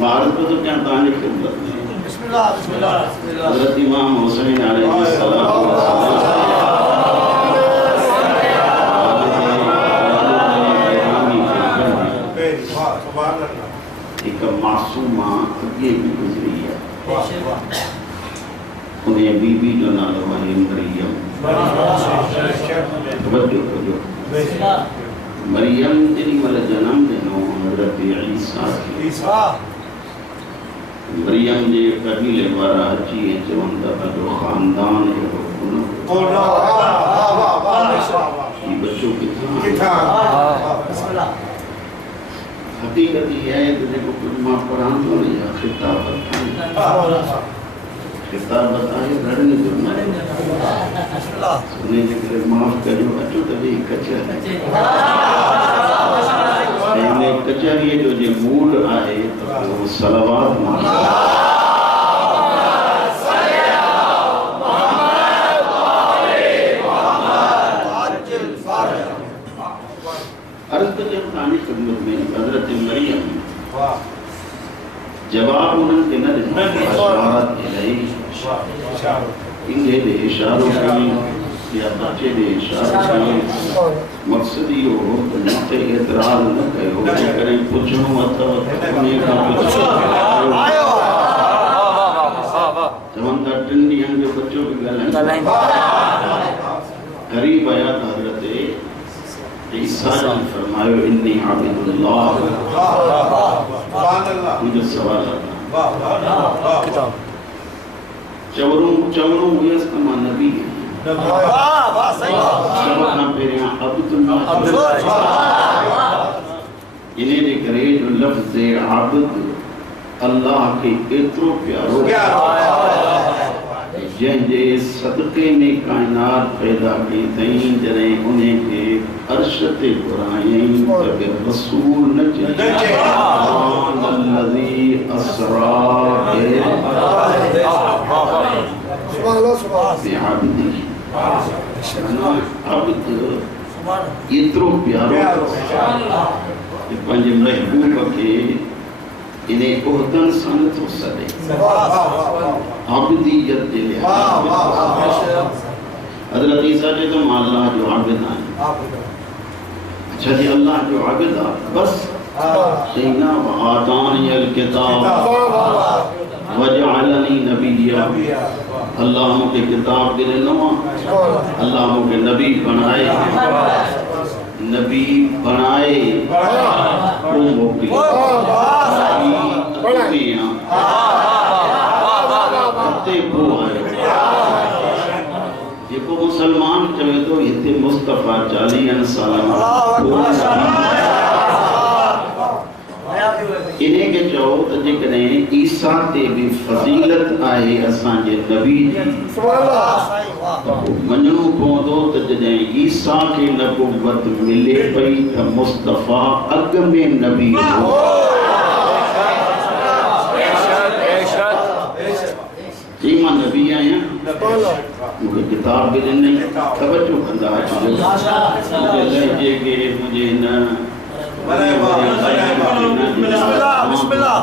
मार्ग तो क्या ताने खिदमत में बिस्मिल्लाह बिस्मिल्लाह हज़रत इमाम हुसैन अलैहिस्सलाम एक मासूमा ये भी गुजरी है उन्हें बीबी जो नालो है मरियम तवज्जो करो मरियम तेरी वाला जन्म देनो हज़रत ईसा मरियम जे कबीले वारा अची चवंदा जो खानदान है वो ये बच्चों किथा हकीकत ये है कि देखो कुछ मां कुरान तो नहीं है खिताब बताए लड़ने जो सुनने के माफ करो बच्चों तभी कच्चा है कचहरी जो जे मूड आए तो वो सलावत खिदमत में हज़रत मरियम जवाब उन्होंने न इशारत इलाही इंगे दे इशारों की या बच्चे दे इशारों की मकसद ये हो तो नते एतराज न कयो करें पूछो मत उन्हें का पूछो जमंदा टिंडी हम जो बच्चों की गल करीब आया था हज़रत ईसा ने फरमाया इन्नी आबिदुल्लाह मुझे सवाल किताब चवरों यस कमा नबी है सबना पेरे अब्दुल्लाह इन्हें दे करे जो लफ्ज़ आबिद अल्लाह के एतरो प्यारो जंहिंजे सदक़े में कायनात पैदा की तई जरे उन्हें के अर्श ते घुरायई तबे रसूल न चले अल्लज़ी असरा बिअब्दी अब्द एतरो प्यारो पंहिंजे महबूब के इन्हें ओहदन सन तो सदे आबिदियत दे ले हज़रत ईसा जे तो अल्लाह जो आबिद है अच्छा जी अल्लाह जो आबिद है बस सैना व आतानी अल किताब वजअलनी नबिय्या अल्लाह मुझे किताब दे नवा अल्लाह मुझे नबी बनाए वो मोकली जेको मुसलमान चवे तो हिते मुस्तफा 40 साल इन्हें के चो तो जेकने ईसा ते भी फजीलत आहे असा जे नबी मञणो पवंदो त जॾहिं ईसा खे नबूवत मिले पई त मुस्तफा अॻ में नबी हो जी मां नबी आहियां मुझे किताब भी नहीं तवज्जो कंदा मुझे लहजे के मुझे न बिस्मिल्लाह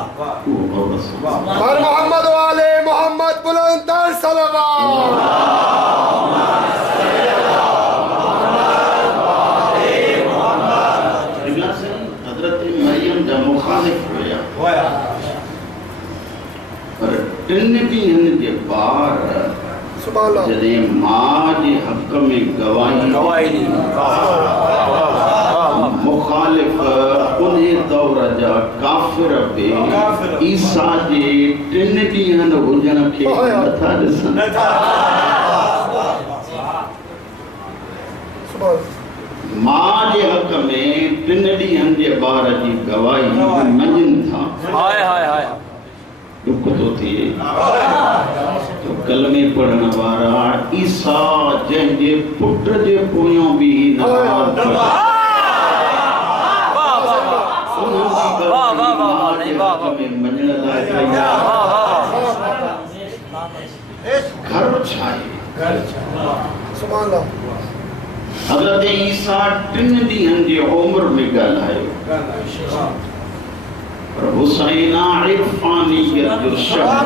मोहम्मद वाले मोहम्मद बुलंद सलावत हज़रत मरियम दा मुखालिफ होया पर टिन ॾींहंनि जे ॿार जॾहिं मां जे हक़ में गवाही मुखालिफ उन्हें दौर जा काफ़िर बि ईसा जे 3 ॾींहंनि हुजण खे नथा ॾिसनि मां जे हक़ में 3 ॾींहंनि जे ॿार जी गवाही मञनि था दुख तो थिए तो कलमे पढ़ण वारा ईसा जंहिंजे पुट जे पोयों भी नमाज़ घर छाए हज़रत ईसा 3 ॾींहंनि जी उम्र में ॻाल्हायो पर हुसैन इरफानियत जो शहर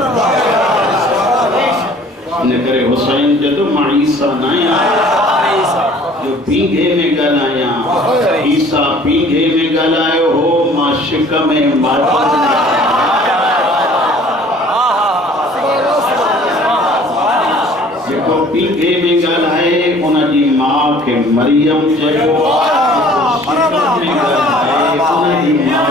ने करे हुसैन जदो ईसा न जो पींघे में गलाया ईसा पींघे में गलायो हो माशिक में माता जेको पींघे में गलाए उन जी मां के मरियम जेको में गलाए उन जी मां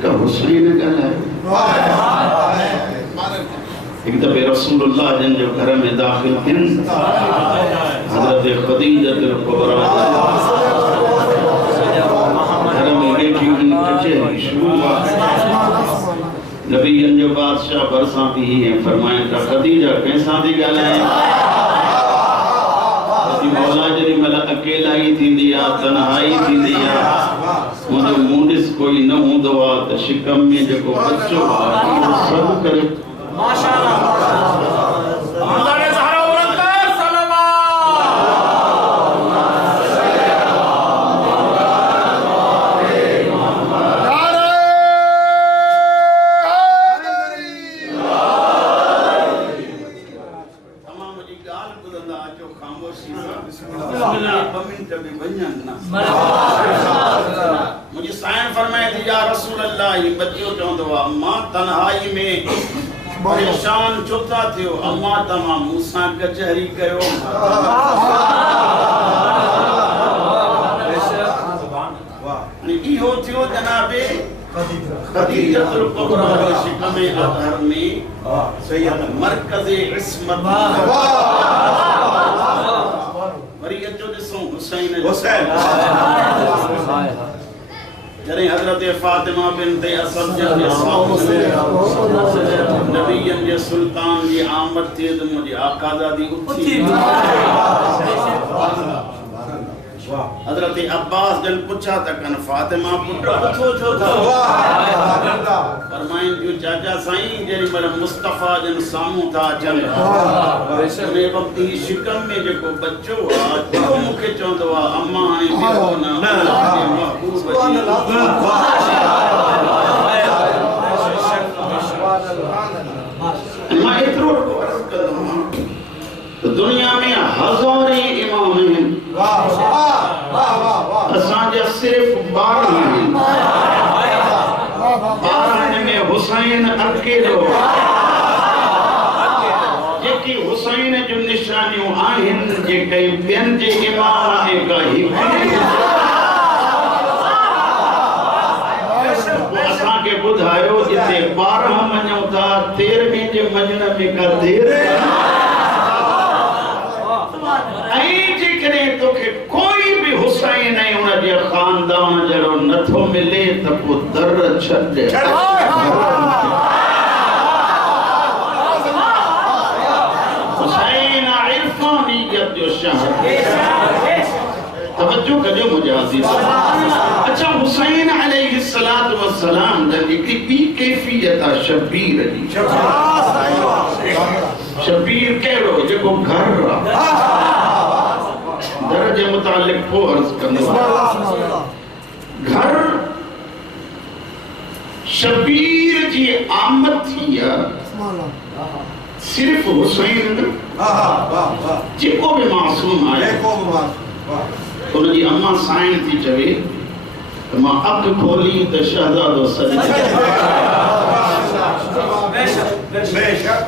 के हुसैन एक दफे रसूलुल्लाह जन जो घर में दाखिल थियन हजरत खदीजा कुबरा घर में बैठी कचहरी शुरू नबीयन जो बादशाह बरसा भी है फरमाए था खदीजा कैसा थी ॻाल्हाए मौला जरी मला अकेला ही थींदी आ तन्हाई थींदी आ मुझे मुंडिस कोई न हूंदो आ त शिकम में जेको बच्चो आ सब करे माशाअल्लाह अल्लाह ने ज़हरा वरकर तमाम जी गाल बुलंदा जो खामोशी बिस्मिल्लाह बमिन तबे वणन ना मुझे साइन फरमाए थी या रसूल अल्लाह ये बच्चो चोंदो अम्मा तन्हाई में परेशान चुता थियो अम्मा तमा मूसा कचहरी कयो ने इहो थियो जनाबे खदीजा कुबरा के शिकमे अतहर में सैयद मरकज़ इस्मत वरी अचो ॾिसो हुसैन जरे हजरत फातिमा बिनत असद जन नबीयन जे सुल्तान जी आमद थी त मुझे आकाज़ादी उठी हजरत अब्बास जन पूछा त कन फातिमा पुत्र उठो छो था फरमाइन जो चाचा साईं जरी मर मुस्तफा जन सामू था अचन ने वक्त ही शिकम में जेको बच्चो आ तो मुखे चोंदो आ अम्मा हाने बिहो ना महबूब मैं इतरो अर्ज कंदो तो दुनिया में हज़ारे इमाम हैं असां जा सिर्फ 12 हैं 12 में हुसैन अकेलो जेकी हुसैन जो निशानियों आहिन जे कई बियन जे इमाम ए का ही असां के बुधायो जिते 12 मञो था 13वें जे मञण में का देर तोखे कोई भी हुसैन नहीं उन जे खानदान जरो नथो मिले त को दर छड हुसैन इरफानियत जो शहर तवज्जो कजो मुझे अजीज अच्छा हुसैन अलैहिस्सलातु वस्सलाम जन की बी कैफियत शबीर जी शबीर केरो जेको घर दर्जे मुतालिक को अर्ज करने घर शबीर जी आमद थी सिर्फ हुसैन जेको भी मासूम आए तो जी अम्मा साइन थी चवे तो मां अख खोली तो शहजादो सजदे बेशक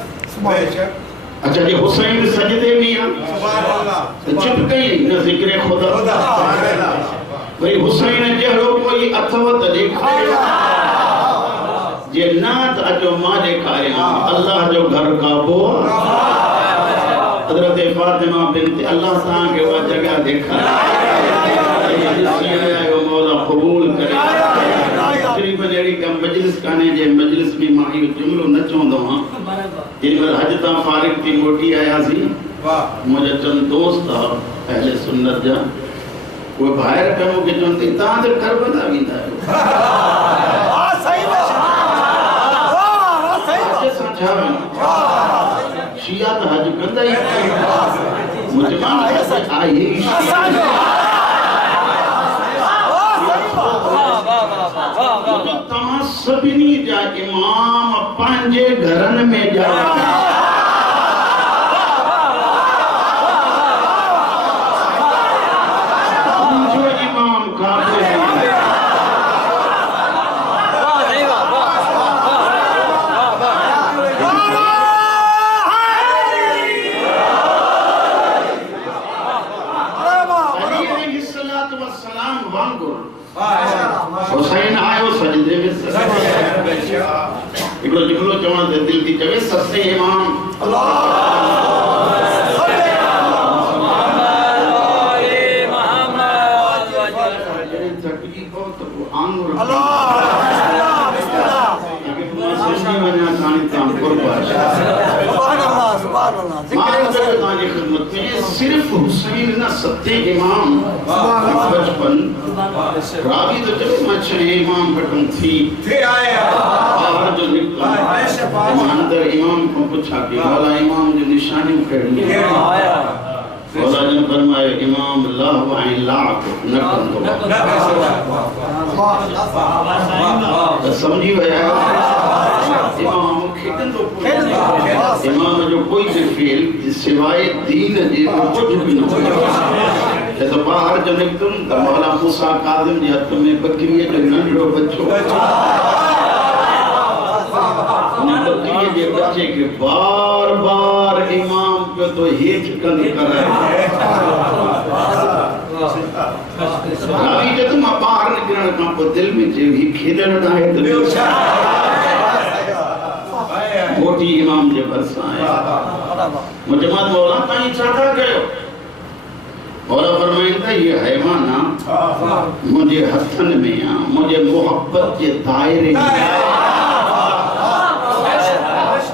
अच्छा जी हुसैन सजदे में सुभान अल्लाह तो चुप कई न जिक्र खुदा सुभान अल्लाह वही हुसैन जहरो कोई अथव त देखायो जे नात अजो मां देखाया अल्लाह जो घर काबो हजरत फातिमा बिनत अल्लाह ताला के वो जगह देखाया मौला कबूल करे तकरीबन एड़ी का मजलिस काने जे मजलिस में मां यो जुमलो न चोंदो हां जिन पर हज ता फारिग थी मोटी आया सी वाह मुझे चंद दोस्त अहले सुन्नत जा कोई बाहर पे मुके चंती ता ते करबला विंदा हां सही बात वाह सही बात समझा शिया तो हज कंदा ही मुझे आई तमाम सभिनी जा इमाम पंहिंजे घरनि में जा इमाम काबिल हुसैन आयो सजदे में इकड़ो जुमलो चवण ते दिल थी चवे सस्ते इमाम अल्लाह सिर्फ हुसैन ना सत्य इमाम बचपन रावी तो चले मछली इमाम कटम थी आया और जो निकला अंदर इमाम को पूछा कि वाला इमाम जो निशानी खड़ी आया वाला ने फरमाया इमाम अल्लाह व इल्लाह नकन तो समझी गया इमाम खिदन तो इमाम जो कोई भी फेल सिवाय दीन जे कुछ भी न तो बाहर जो निकतुम तो मौला मूसा काज़िम जे हथ में बकरी जो नंढो बच्चो बकरी जे बच्चे के बार-बार इमाम पे तो हेठ कंद कराए रावी जब मां बाहर निकरण का दिल में जे ही खेदण ना है तो मोटी इमाम जे बरसा है मुजम्मद मौला ताई चाहता कयो मौला फरमाइंदा ये हैवान मुझे हथन में आ मुझे मोहब्बत के दायरे में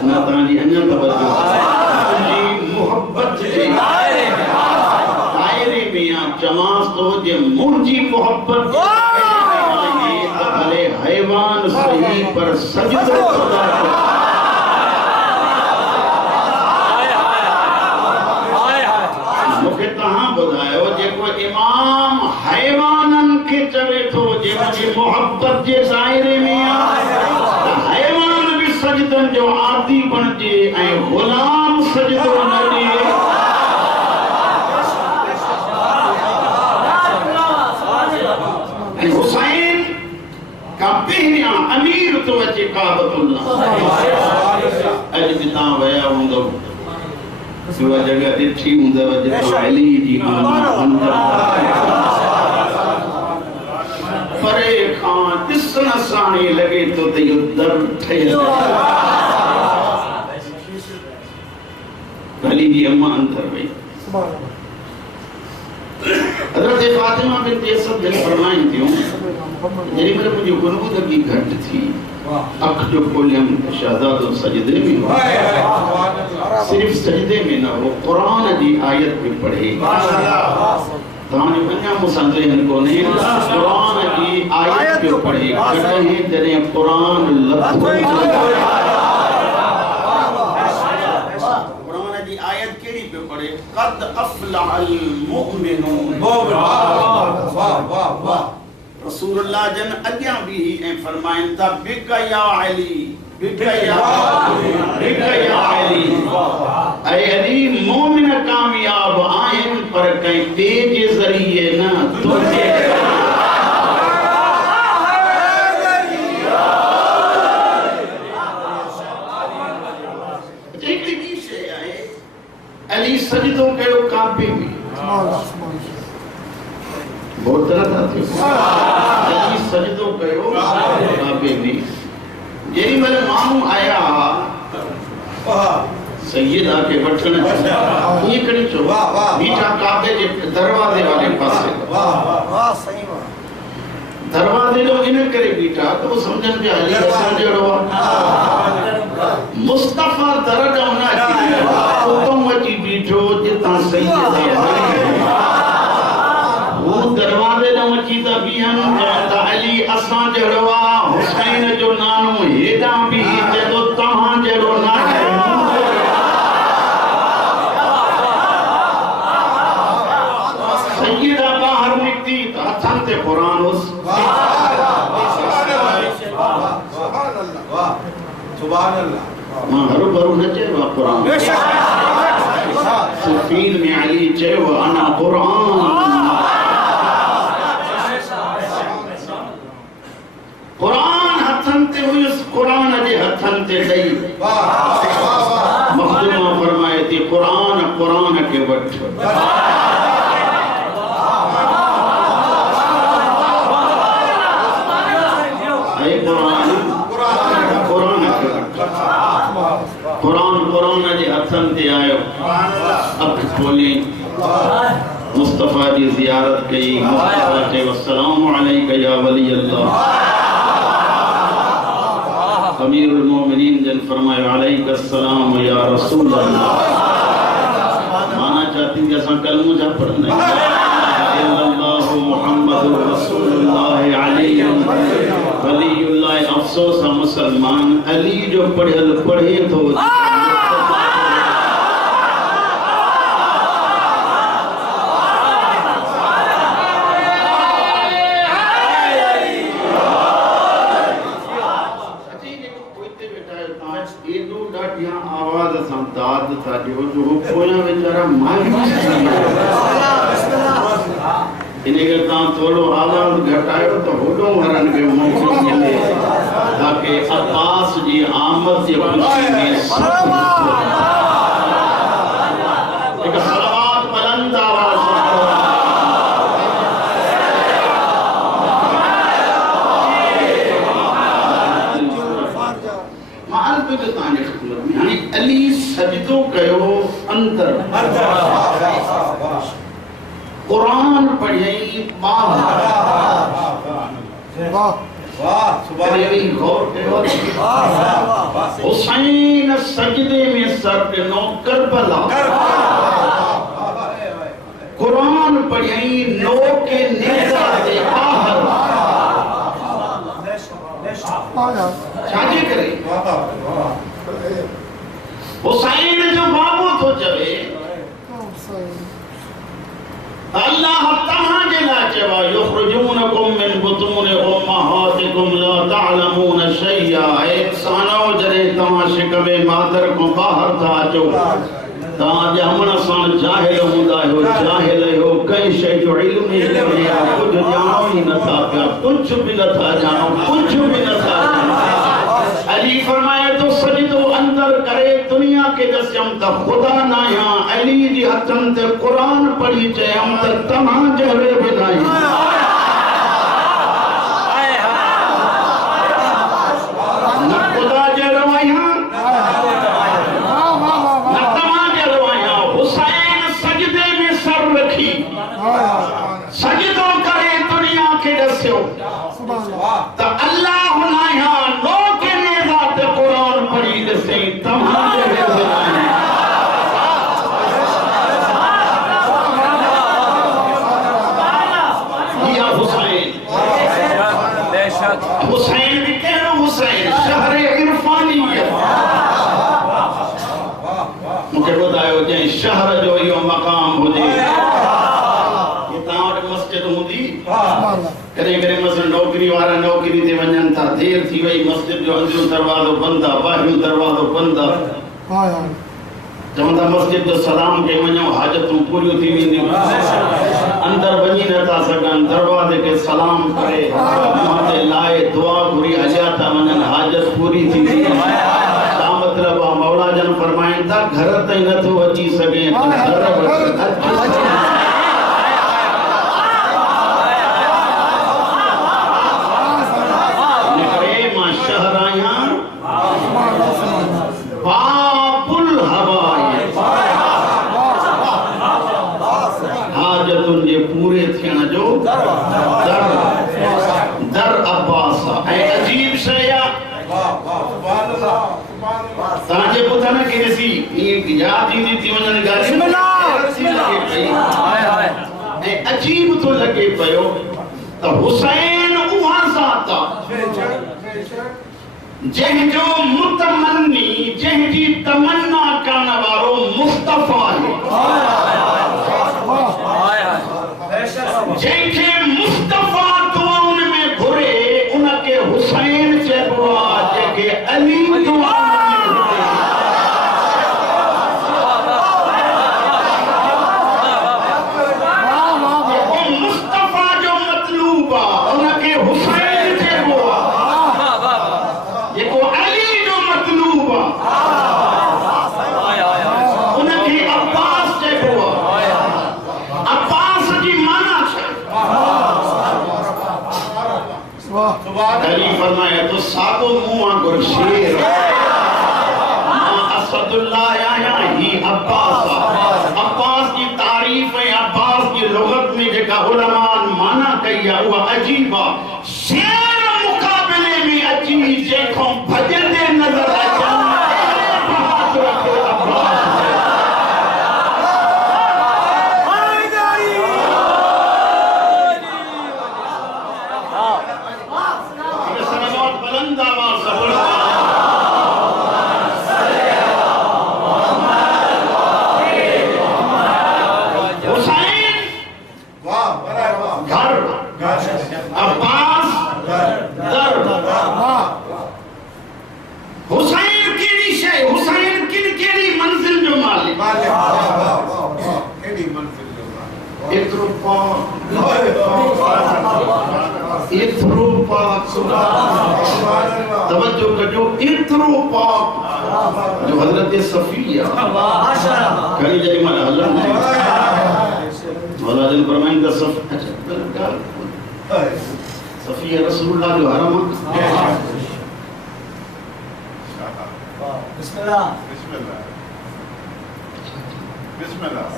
ना तानी अन्य तवज्जो मुझे मोहब्बत के दायरे में आ जमात तो जे मुझी मोहब्बत ये भले हैवान सही पर सजदो सदा इमाम हैवानन के चवे तो जे मुझे मोहब्बत जे दायरे में आ हैवान भी सजदन जो आदि बन जे ऐ गुलाम सजदो न दे हुसैन का पहला अमीर तो अचे काबतुल्लाह अज बिता वया हुंदो सुवा जगह दिठी हुंदा वजह अली जी परे खां दिसण साणी लगे तो ते दर ठहियल अली जी अम्मा अंदर वई सुभान अल्लाह हज़रत फातिमा बिन असद जन फरमाइन थियूं जरी मेरे मुझे गुनगुद की घट थी अख जो खोलियम शहजादो सजदे में सिर्फ सजदे में ना वो कुरान जी आयत में पढ़े ताने बन्या मुसंदे इनको ने कुरान की आयत पे पढ़े कहे जने कुरान कुरान की आयत केड़ी पे पढ़े कद अफलहल मुमिनून वाह वाह वाह रसूलुल्लाह जन अज्ञा भी ए फरमाइंदा बिका या अली ऐ अली मोमिन कामयाब आइन पर कई तेज जरिए ना तुझे अली सजदों कयो काबे में बहुत तरह था अली सजदों कयो काबे में जेरी मेरे मामू आया सैयद आके वठण ये कड़ी चो बीटा काबे के दरवाजे वाले पासे वाह सही वाह दरवाजे जो इन करे बीटा तो वो समझन पे अली हसन जड़ो मुस्तफा दरगाह ना तो तुम वची बीठो जिता सैयद अची त बीहन चवंदा अली असां जहिड़ो आ हुसैन जो नानो हेॾा बि चए थो तव्हां जहिड़ो न आहे सैयदा ॿाहिरि निकिती त हथनि ते क़ुरान हुस मां हरू भरू न चयो आहे क़ुरान सुफ़ीन में अली चयो अना क़ुरान क़ुरान हथन ते हुयुस क़ुरान जे हथन ते ॾेई मखदूमा फरमाए थी क़ुरान क़ुरान के वठ क़ुरान जे हथन ते आयो अख खोली मुस्तफा जी ज़ियारत कई मुस्तफा चयो अस्सलामु अलैका या वली अल्लाह अमीरुल मोमिनीन जन फरमायो अलैका अस्सलाम या रसूल अल्लाह माना चाहती कि असां कलमो जा पढ़ंदा अल्लाहु मुहम्मदुर रसूलुल्लाह अलैहि वलीउल्लाह अफसोस मुसलमान अली जो पढ़ियल पढ़े तो थोड़ो आवाज घटायो तो होडो हरन के मौको मिले ताकि अब्बास जी आमद जे खुशी में एक सलावत बुलंद आवाज माल पे तो ताने खिदमत में यानी अली सजदो कयो अंदर कुरान पढ़ई बाहर वाह वाह सुभान अल्लाह हुसैन सजदे में सर ॾिनो करबला कुरान पढ़ई नो के नेज़ा से बाहर छाजे करे हुसैन जो बाबू तो चवे अल्लाह तहां जे ला चवा युखरुजूनकुम मिन बुतून उम्महातिकुम ला तअलमून शैया इंसानो जरे तहां शिकवे मादर को बाहर था अचो तहां जमण सां जाहिल हूंदा हो जाहिल हो कई शइ जो इल्म ही न कुछ ॼाणो ही नथा पिया कुछ भी नथा ॼाणो कुछ भी नथा अली फरमाए तो सजदो अंदर करे दुनिया के दस्यम त खुदा ना यहाँ अली जी हथन ते कुरान पढ़ी चयम त तमाम जहरे भी नहीं न खुदा जहरो यहाँ न तमाम जहरो यहाँ हुसैन सजदे में सर रखी सजदो करे दुनिया के दस्यो त अल्लाह ना यहाँ नो के नेज़ा ते कुरान पढ़ी दसे तमाम जहरे भी नहीं हुसैन भी कहना हुसैन शहर इरफानियत मुझे बतायो जे शहर जो यो मकाम हुजे ये तावट मस्जिद हुंदी करे करे मसन नौकरी वाला नौकरी ते वञन था देर थी वई मस्जिद जो अंदर दरवाजो बंद आ बाहिर दरवाजो बंद आ हां यार चवंदा मस्जिद जो सलाम के वञो हाजतूं पूरियूं थी वेंदियूं अंदर वञी नथा सघनि दरवाजे के सलाम करे मुंहिंजे लाइ दुआ घुरी हलिया था वञनि हाजत पूरी थी वई छा मतिलबु आहे मौला जन फरमाइनि था घर ताईं नथो अची सघे मां शहर आहियां बाबुल हवाई हाजतुन जे पूरे थियण जो दर दर अब्बास ऐं अजीब शइ आहे तव्हांजे ॿुधण खे ॾिसी ईअं यादि ईंदी थी वञनि ॻाल्हियूं ऐं अजीब थो लॻे पियो तो हुसैन उहा ज़ात जंहिंजो मुतमन्नी जंहिंजी तमन्ना करण वारो मुस्तफ़ा आहे जंहिंखे मुस्तफ़ा दुआउनि में घुरे उनखे हुसैन चइबो आहे जंहिंखे अली मुस्तफ़ा जो मतलूब आहे उनखे हुसैन चइबो आहे जेको अली जो मतलूब आहे उनखे अब्बास चइबो आहे अब्बास जी माना छा अली फरमाया तो सादो मुंह वांगुरु शेर मां असदुल्लाह आया ही अब्बास अब्बास की तारीफ है अब्बास की लुगत में जेका उलमा माना कई है वो अजीब है शेर मुकाबले में अची जेको भजंदे नजर अचन तवज्जो कजो इतरो पाक जो हजरत सफिया कहीं जरी मां अल्लाह ने मौला जन फरमाइंदा सफिया रसूलुल्लाह जो हरम बिस्मिल्लाह बिस्मिल्लाह बिस्मिल्लाह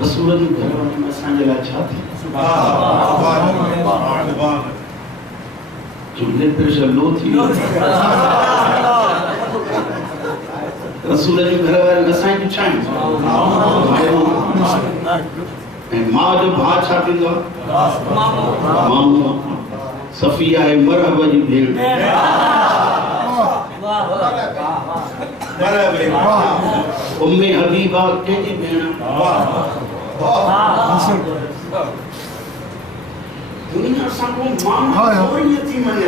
रसूल जी घर में असांजे लाइ छा थी चुल्हे पे लो थी रसूल जी घर वाले असांजी छा ऐं मां जो भाउ छा थींदो मामू सफिया है मरहब जी भेण उम्मे हबीबा कंहिंजी भेण दुनिया सां को मां कोई नथी मने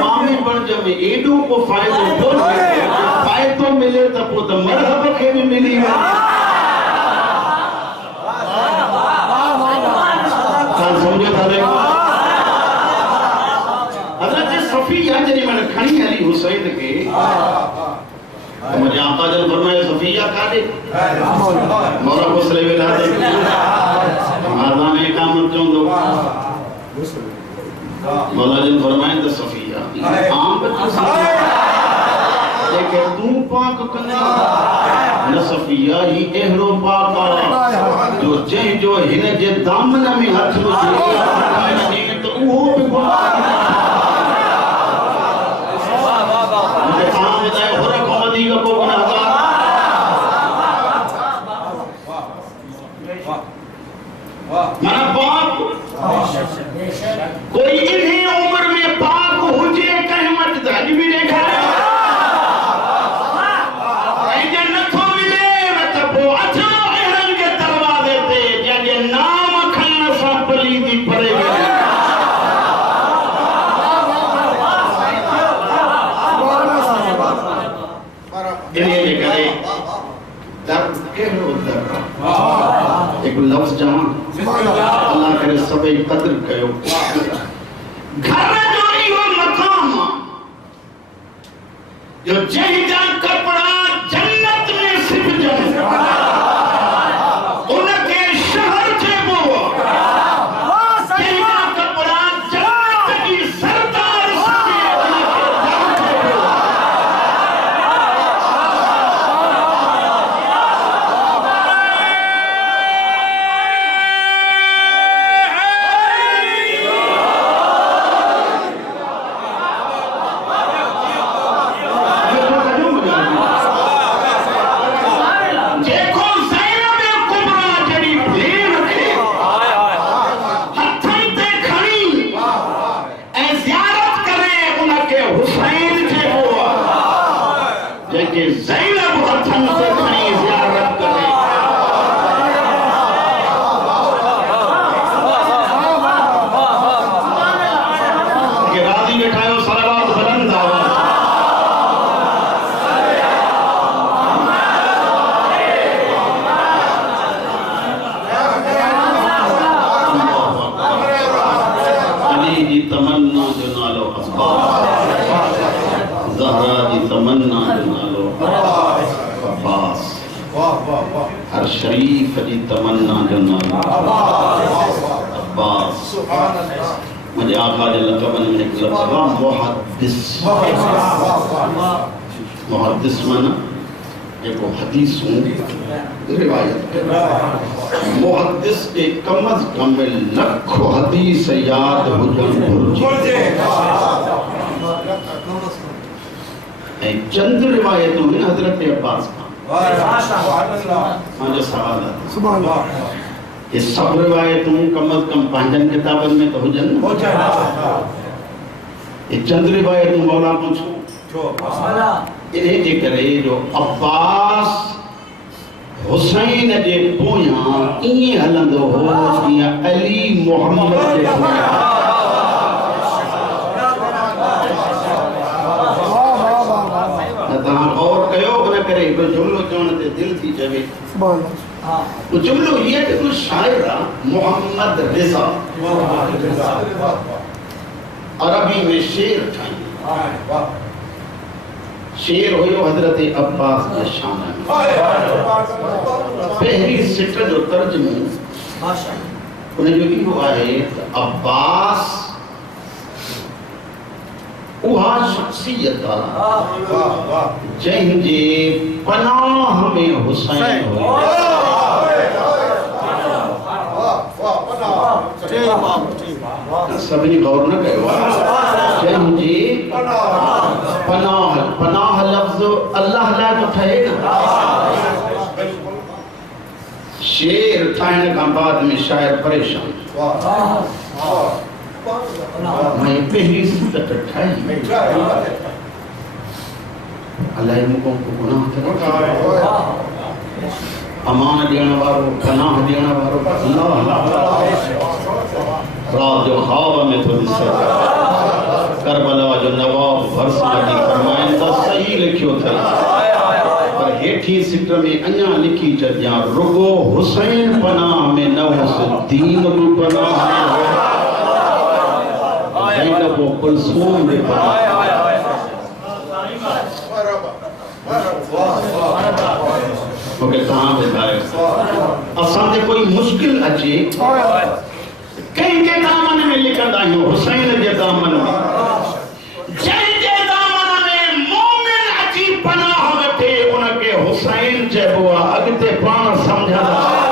मामे बणज में एडो को फायदो मिले त पोइ त मरहब खे बि मिली वञे समझो था हज़रत सफिया जॾहिं मन खणी हली हुसैन खे मुझे आका जन फरमाया सफिया कादे मौला मुसले वेला दे आज़ान इकामत चोंदो मौला जन फरमाया तो सफिया आम बच्चा लेके तू पाक कने न सफिया ही एहरो पाक जो जय जो हिन जे दामन में हाथ में तो वो भी मना बाप कोई इन्हीं उम्र में पाक हुजे कहीं मत दज भी देखा ऐसे नथो मिले मत वो अच्छा एहरन के दरवाजे पे जगे नाम खन सा पली दी परे इन्हें करे दर के लो दर एक लफ्ज जहां अल्लाह करे सबे कदर कयो घर जो यो मकाम जो जहिजा कपड़ा जन्नत में सिर्फ जन उनके शहर चेबो जहिजा कपड़ा जन्नत की सरदार से हर शरीफ जी तमन्ना जो नाम अब्बास मुझे आका जे लक़ब में एक लफ़्ज़ मुहद्दिस मुहद्दिस माना जेको हदीसूं रिवायत मुहद्दिस के कम अज कम लख हदीस याद हुजण घुरिजे ऐं चंद रिवायतूं आहिनि हज़रत अब्बास खां मुंहिंजो सवाल आहे ये सब रिवायतूं कम अज कम पंहिंजनि किताबनि में त हुजनि ये चंद रिवायतूं मौला पूछो इन्हें जे करे जो अब्बास हुसैन जे पोयां ईअं हलंदो हो जीअं अली मोहम्मद जे पोयां तव्हां गौर कयो न करे हिकु जुमिलो चवण ते दिलि थी चवे वो जुमलो ये कि कुछ शायर मोहम्मद रिजा अरबी में शेर ठाई शेर हुयो हजरत अब्बास के शान में पहली सिट जो तर्जुमो उन जो इहो आहे अब्बास उहा शख्सियत जंहिंजे पनाह में हुसैन हुयो सभी गौर न कयो जंहिंजे पनाह लफ्ज़ अल्लाह लाइ तो ठहे न शेर ठाहिण खां बाद में शायर परेशान मैं पहली सिद्दत ठाही अल्लाह मुको गुनाह अमान ॾियण वारो पनाह ॾियण वारो अल्लाह रात जो ख्वाब में तो ॾिसे करबला जो नवाब भरस लगी फरमाइन त सही लिखियो अथई पर हेठी सिट में अञा लिखी छॾियां रुगो हुसैन पनाह में न हुस दीन बि पनाह में हो ज़ैनब कुलसूम बि पनाह मूंखे तव्हां ॿुधायो असांखे कोई मुश्किल अचे कंहिंजे दामन में लिखंदा आहियूं हुसैन जे दामन में जंहिंजे दामन में मोमिन अची पनाह वठे उनखे हुसैन चइबो आहे अॻिते पाण सम्झंदा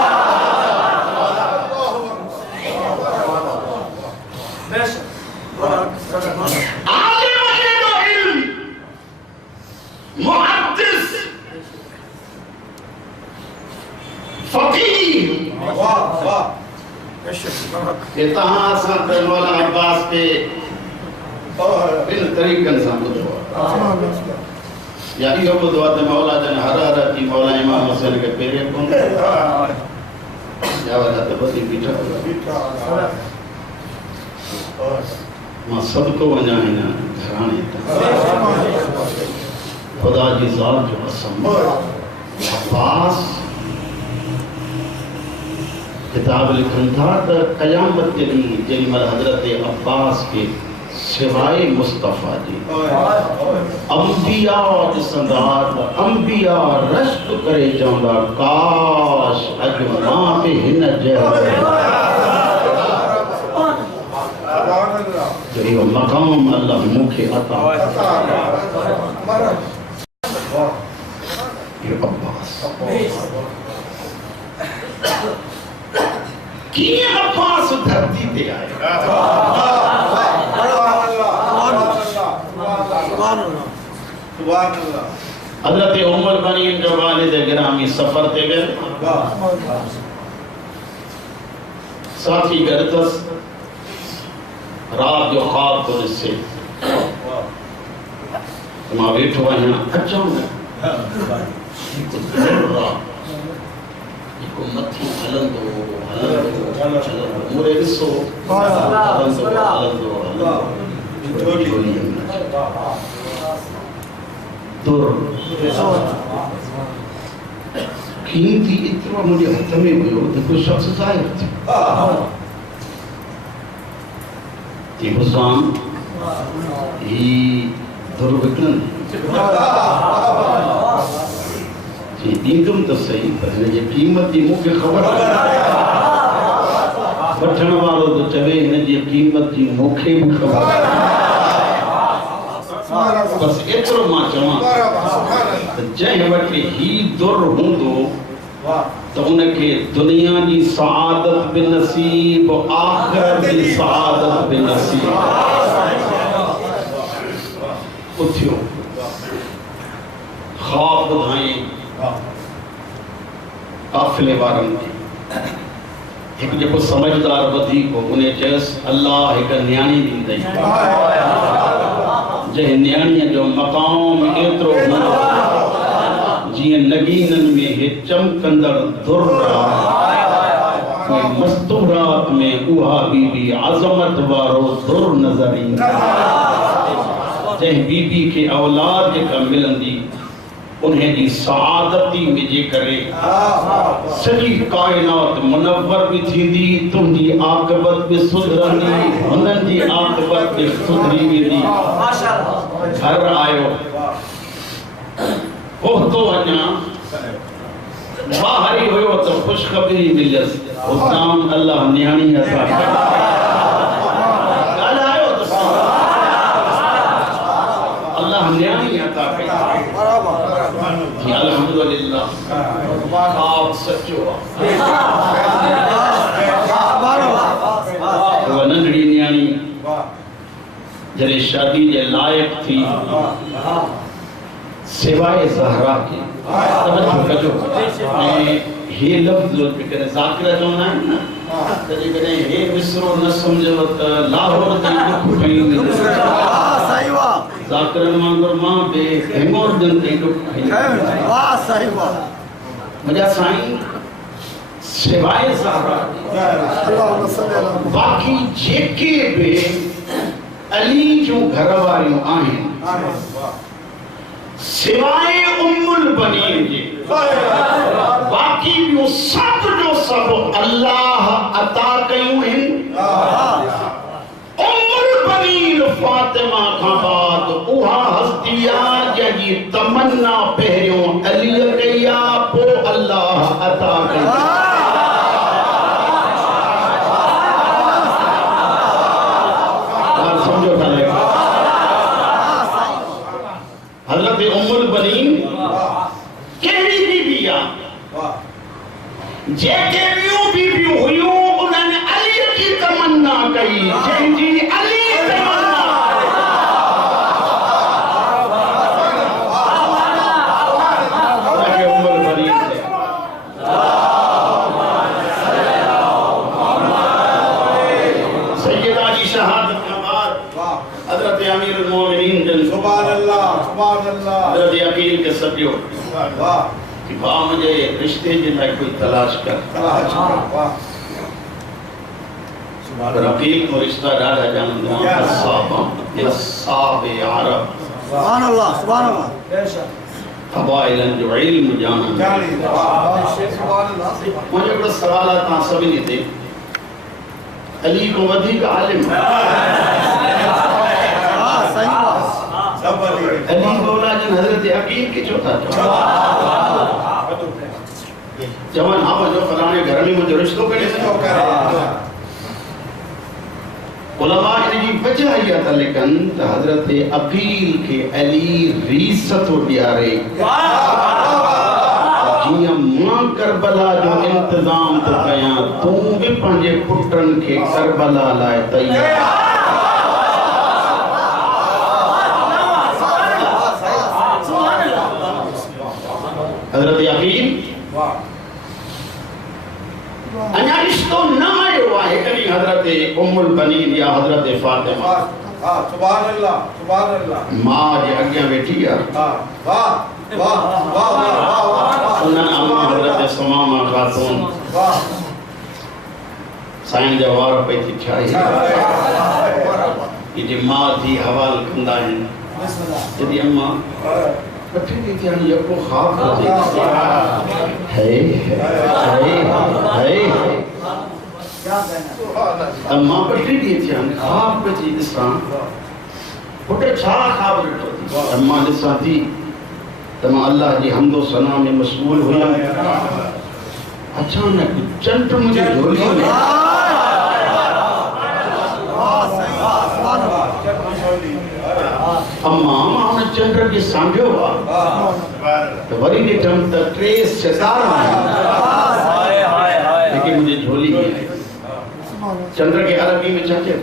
मौला अब्बास के इन तरीक़नि सां ॿुधो या इहो ॿुधो आहे त मौला जन हर की मौला इमाम हुसैन खे पेरे कोन या वॾा त ॿधी बीठा मां सदको वञा हिन घराणे ख़ुदा जी ज़ात जो कसम अब्बास किताब लिखन था तो क़यामत के ॾींहुं जेॾीमहिल हज़रत अब्बास के सिवाय मुस्तफ़ा जी अंबिया ॾिसंदा त अंबिया रश्क करे चवंदा काश अॼु मां बि हिन जहिड़ो इहो मक़ाम अल्लाह मूंखे अता इहो अब्बास किए अब्बास धरती पे आए हजरत उमर बनी जो वालिद गिरामी सफर ते गए साथी गरदस रात जो ख्वाब तो इससे मां बैठो आहियां अचानक को मथी हलंदो मुरे ॾिसो हलंदो दूर कीमती एतिरो मुंहिंजे हथ में हुयो त कोई शख़्स ज़ाहिर थियो हुज़ाम ही दूर विकिणनि जी दींदुम तो सही पर हिन जी क़ीमत जी मूंखे ख़बर वठण वारो तो चवे हिन जी क़ीमत जी मूंखे भी ख़बर बस एतिरो मां चवां त जंहिं वटि ही दुर हूंदो तो उनके दुनिया की सआदत भी नसीब आखिरत की सआदत भी नसीब उथियो ख्वाब ॿुधाई काफ़िले वारनि खे हिकु जेको समझदार वधीक हो उन चयसि अल्लाह हिकु न्याणी ॾींदई जंहिं न्याणीअ जो मक़ाम एतिरो हूंदो जिए नगीनन में हे चमकंदड़ दुर्रा मस्तूरात में उहा बीबी आज़मत वारो दुर नजर ईंदा जंहिं बीबी के औलाद जेका मिलंदी उन्हें जी सआदती में जे करे सॼी कायनात मुनव्वर भी थींदी तुंहिंजी आक़िबत भी सुधरंदी हुननि जी आक़िबत भी सुधरी वेंदी घर आयो तो अञा बाहर ही हुयो तो खुशखबरी मिलियसि उताम अल्लाह न्याणी अता ॻाल्हायो तो अल्लाह न्याणी अता कई अल्हम्दुलिल्लाह आप सचो वो नंढड़ी न्याणी जॾहिं शादी जे लाइक़ थी सिवाय ज़हरा के तवज्जो कजो ऐं हे लफ़्ज़ जो करे ज़ाकिर चवंदा आहिनि न त जेकॾहिं हे विसरो न सम्झव त लाहौर जी दुख खणी वेंदो सही वाह ज़ाकिर वांगुरु मां बे हिंगोर जन ते दुख खणी वाह सही वाह मुंहिंजा साईं सिवाय ज़हरा बाक़ी जेके बि अली जूं घर वारियूं आहिनि सिवाय उम्मुल बनीन जे बाकी भी सब जो सब अल्लाह अता कयूं हैं उम्मुल बनीन फातिमा खां बाद उहा हस्तिया जंहिंजी तमन्ना पहिरियों अली कया पो अल्लाह अता कई समझो था हज़रत उम्मुल बनीन केड़ी बीबिया जेके बियूं बीबियूं हुयूं उन्हनि अली की तमन्ना कई जंहिंजी अली तमन्ना उम्मुल बनीन सैयदा की शहादत के बाद हज़रत अमीरुल मोमिनीन जन सुभान अल्लाह हज़रत अकील के सदियो वाह कि बा मुझे रिश्ते जे लाइ कोई तलाश कर वाह सुभान अकील को रिश्ता ॾाढा जानंदा साहब अरब सुभान अल्लाह बेशक क़बाइलन जो इल्म जानन सुभान अल्लाह मुझे हिकिड़ो सवाल आहे तव्हां सभिनी ते अली को वधीक आलिम अली मौला जन हज़रत अकील के चौथा जवान आप जो फलाने घर में मुझे रिश्तो करे उलमा इनकी वजह यह था लेकिन हज़रत अकील के अली रीसत ॾियारे जियां मां करबला जो इंतजाम तो कयां तू भी पंहिंजे पुटन के करबला लाए तैयार हज़रत अकील अन्या रिश्तो न आयो आहे कभी हज़रत उम्मुल बनीन या हज़रत फातिमा सुभान अल्लाह मां जे अॻियां वेठी आहे वाह वाह वाह वाह उन्हनि अम्मा हज़रत सुमामा खातून साईं जा वार पई थी ठाही जे मां जी हवाल कंदा आहिनि जॾहिं अम्मा पट्टी दी थी ये को खाब है क्या कहना अम्मा पट्टी दी थी खाब पे थी दिसा पुटे छा खाब ॾिठो थी अम्मा ॾिसां थी तमा अल्लाह जी हमदो सना में मशगूल हुआ। अचानक चंड मुझे झोली में अम्मा मां चंड के सांभियो हुआ तो वरी ॾिठम त 3 सितारा लेकिन मुझे झोली में चंद्र के अरबी में चाचे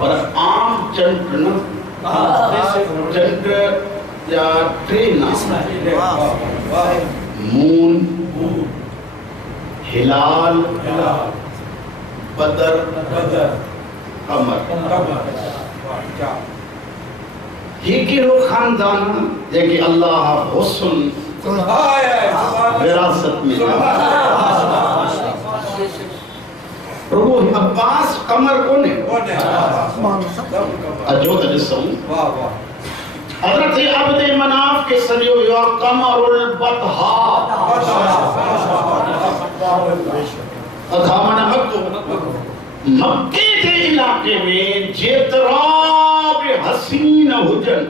और आम चंद्र चंद्र या ट्रेन मून हिलाल बदर कमर ये केड़ो खानदान जेके अल्लाह हुस्न विरासत में प्रभु अब्बास कमर कोने अजो त ॾिसूं हज़रत अब्द मनाफ के सॼो या कमरुल बतहा अधामन मक्के के इलाके में जेतरा भी हसीन हुजन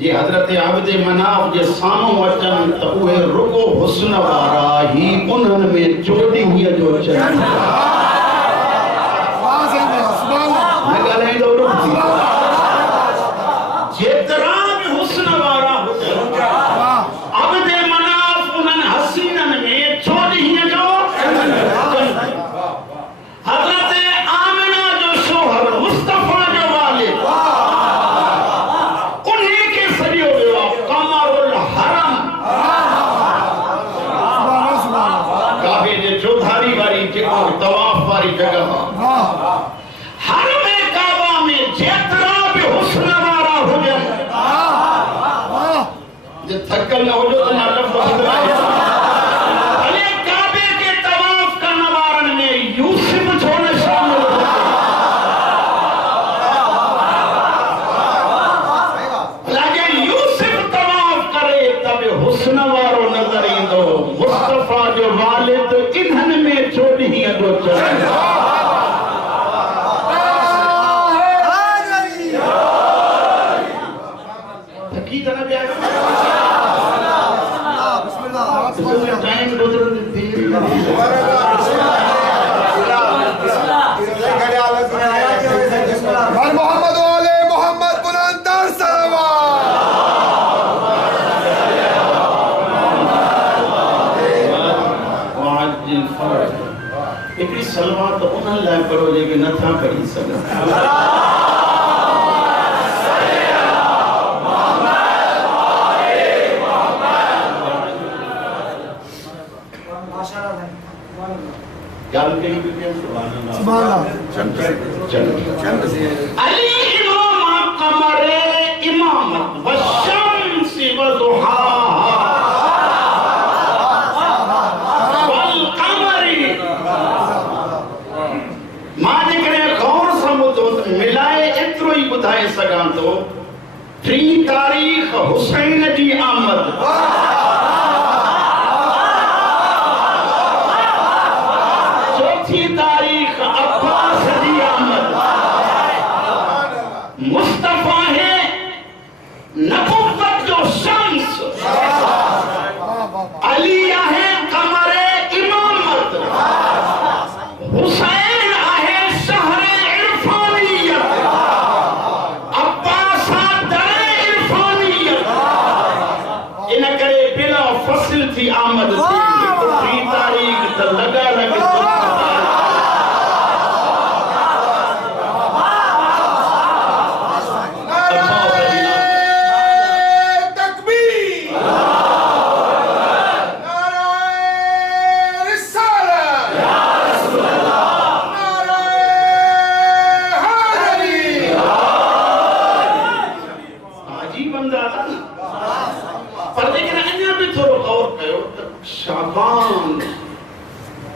ये हजरत अब्द मनाफ जे सामो अचन त उहे रुगो हुस्न वारा ही उन्हनि में चोॾीह जो चंड जेतरा भी हुस्न वारा हुजन अब्द मनाफ उन्हनि हसीननि में चोॾीह जो हजरत आमिना जो शोहर मुस्तफा जो वालिद उन्हीं के सॼो वियो कमरुल हरम काबे जे चौधारी वारी जेको तवाफ वारी जगह हरम काबा में जेतिरा भी हुस्न वारा हुजन जे थकल न हुजो त ना लफ़्ज़ अले काबे के तवाफ करण वारनि में यूसुफ छो न शामिल लगे यूसुफ तवाफ करे तब हुस्न वारो नजर ईंदो मुस्तफा जो वालिद इन्हनि में चोॾीह जो चंड थकी त न पिया टाइम गुज़रंदे हर मोहम्मद वाले मोहम्मद बुलंदर सलवात एकड़ी सलवात तो उन्हनि लाइ पढ़ो जेके नथा पढ़ी सघनि अली इमाम कमरे इमामत वशम्स वदुहाहा वल कमरी मां जेकॾहिं गौर सां ॿुधो त मिलाए एतिरो ई ॿुधाए सघां थो 3 तारीख़ हुसैन जी आमद तारीख अब्बास जी आमद मुस्तफा है नबुव्वत जो शम्स अली है कमरे इमामत हुसैन है शहरे इरफानियत अब्बास दरे इरफानियत इन करे बिला फसल थी आमद 3 तारीख त लगा लगे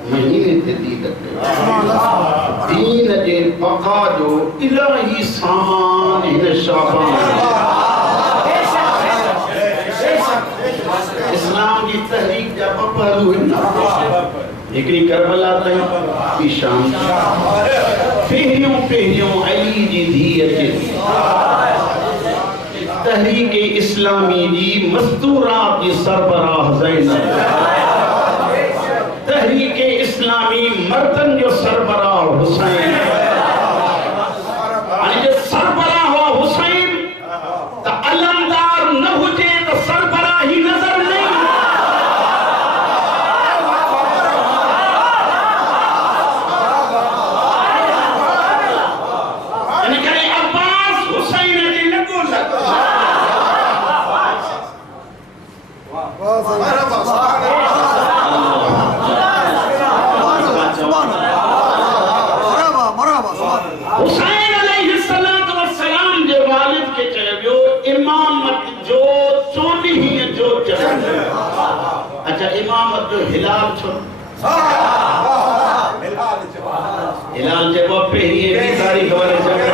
महीने ते दी दीन जे बका जो इलाही सामान इन शाबान इस्लाम की तहरीक जा पहलू हिन एकड़ी करबला ताईं की शान पहिरियों अली जी धी अचे तहरीक इस्लामी जी मस्तूरात की सरबराह ज़ैनब, तहरीक इस्लामी मर्दन जो सरबराह हुसैन, जो सरबराह हो हुसैन तो अलमदार न हुजे तो सरबराह ही नजर नहीं। अब्बास हुसैन जी लगो लगो हुसैन अलैहिस्सलाम जे वालिद के चयो इमामत जो चोली ही जो चढ़। अच्छा इमामत जो हिलाल छो हिलाल जे को पहिरी की तारीख वाले जगह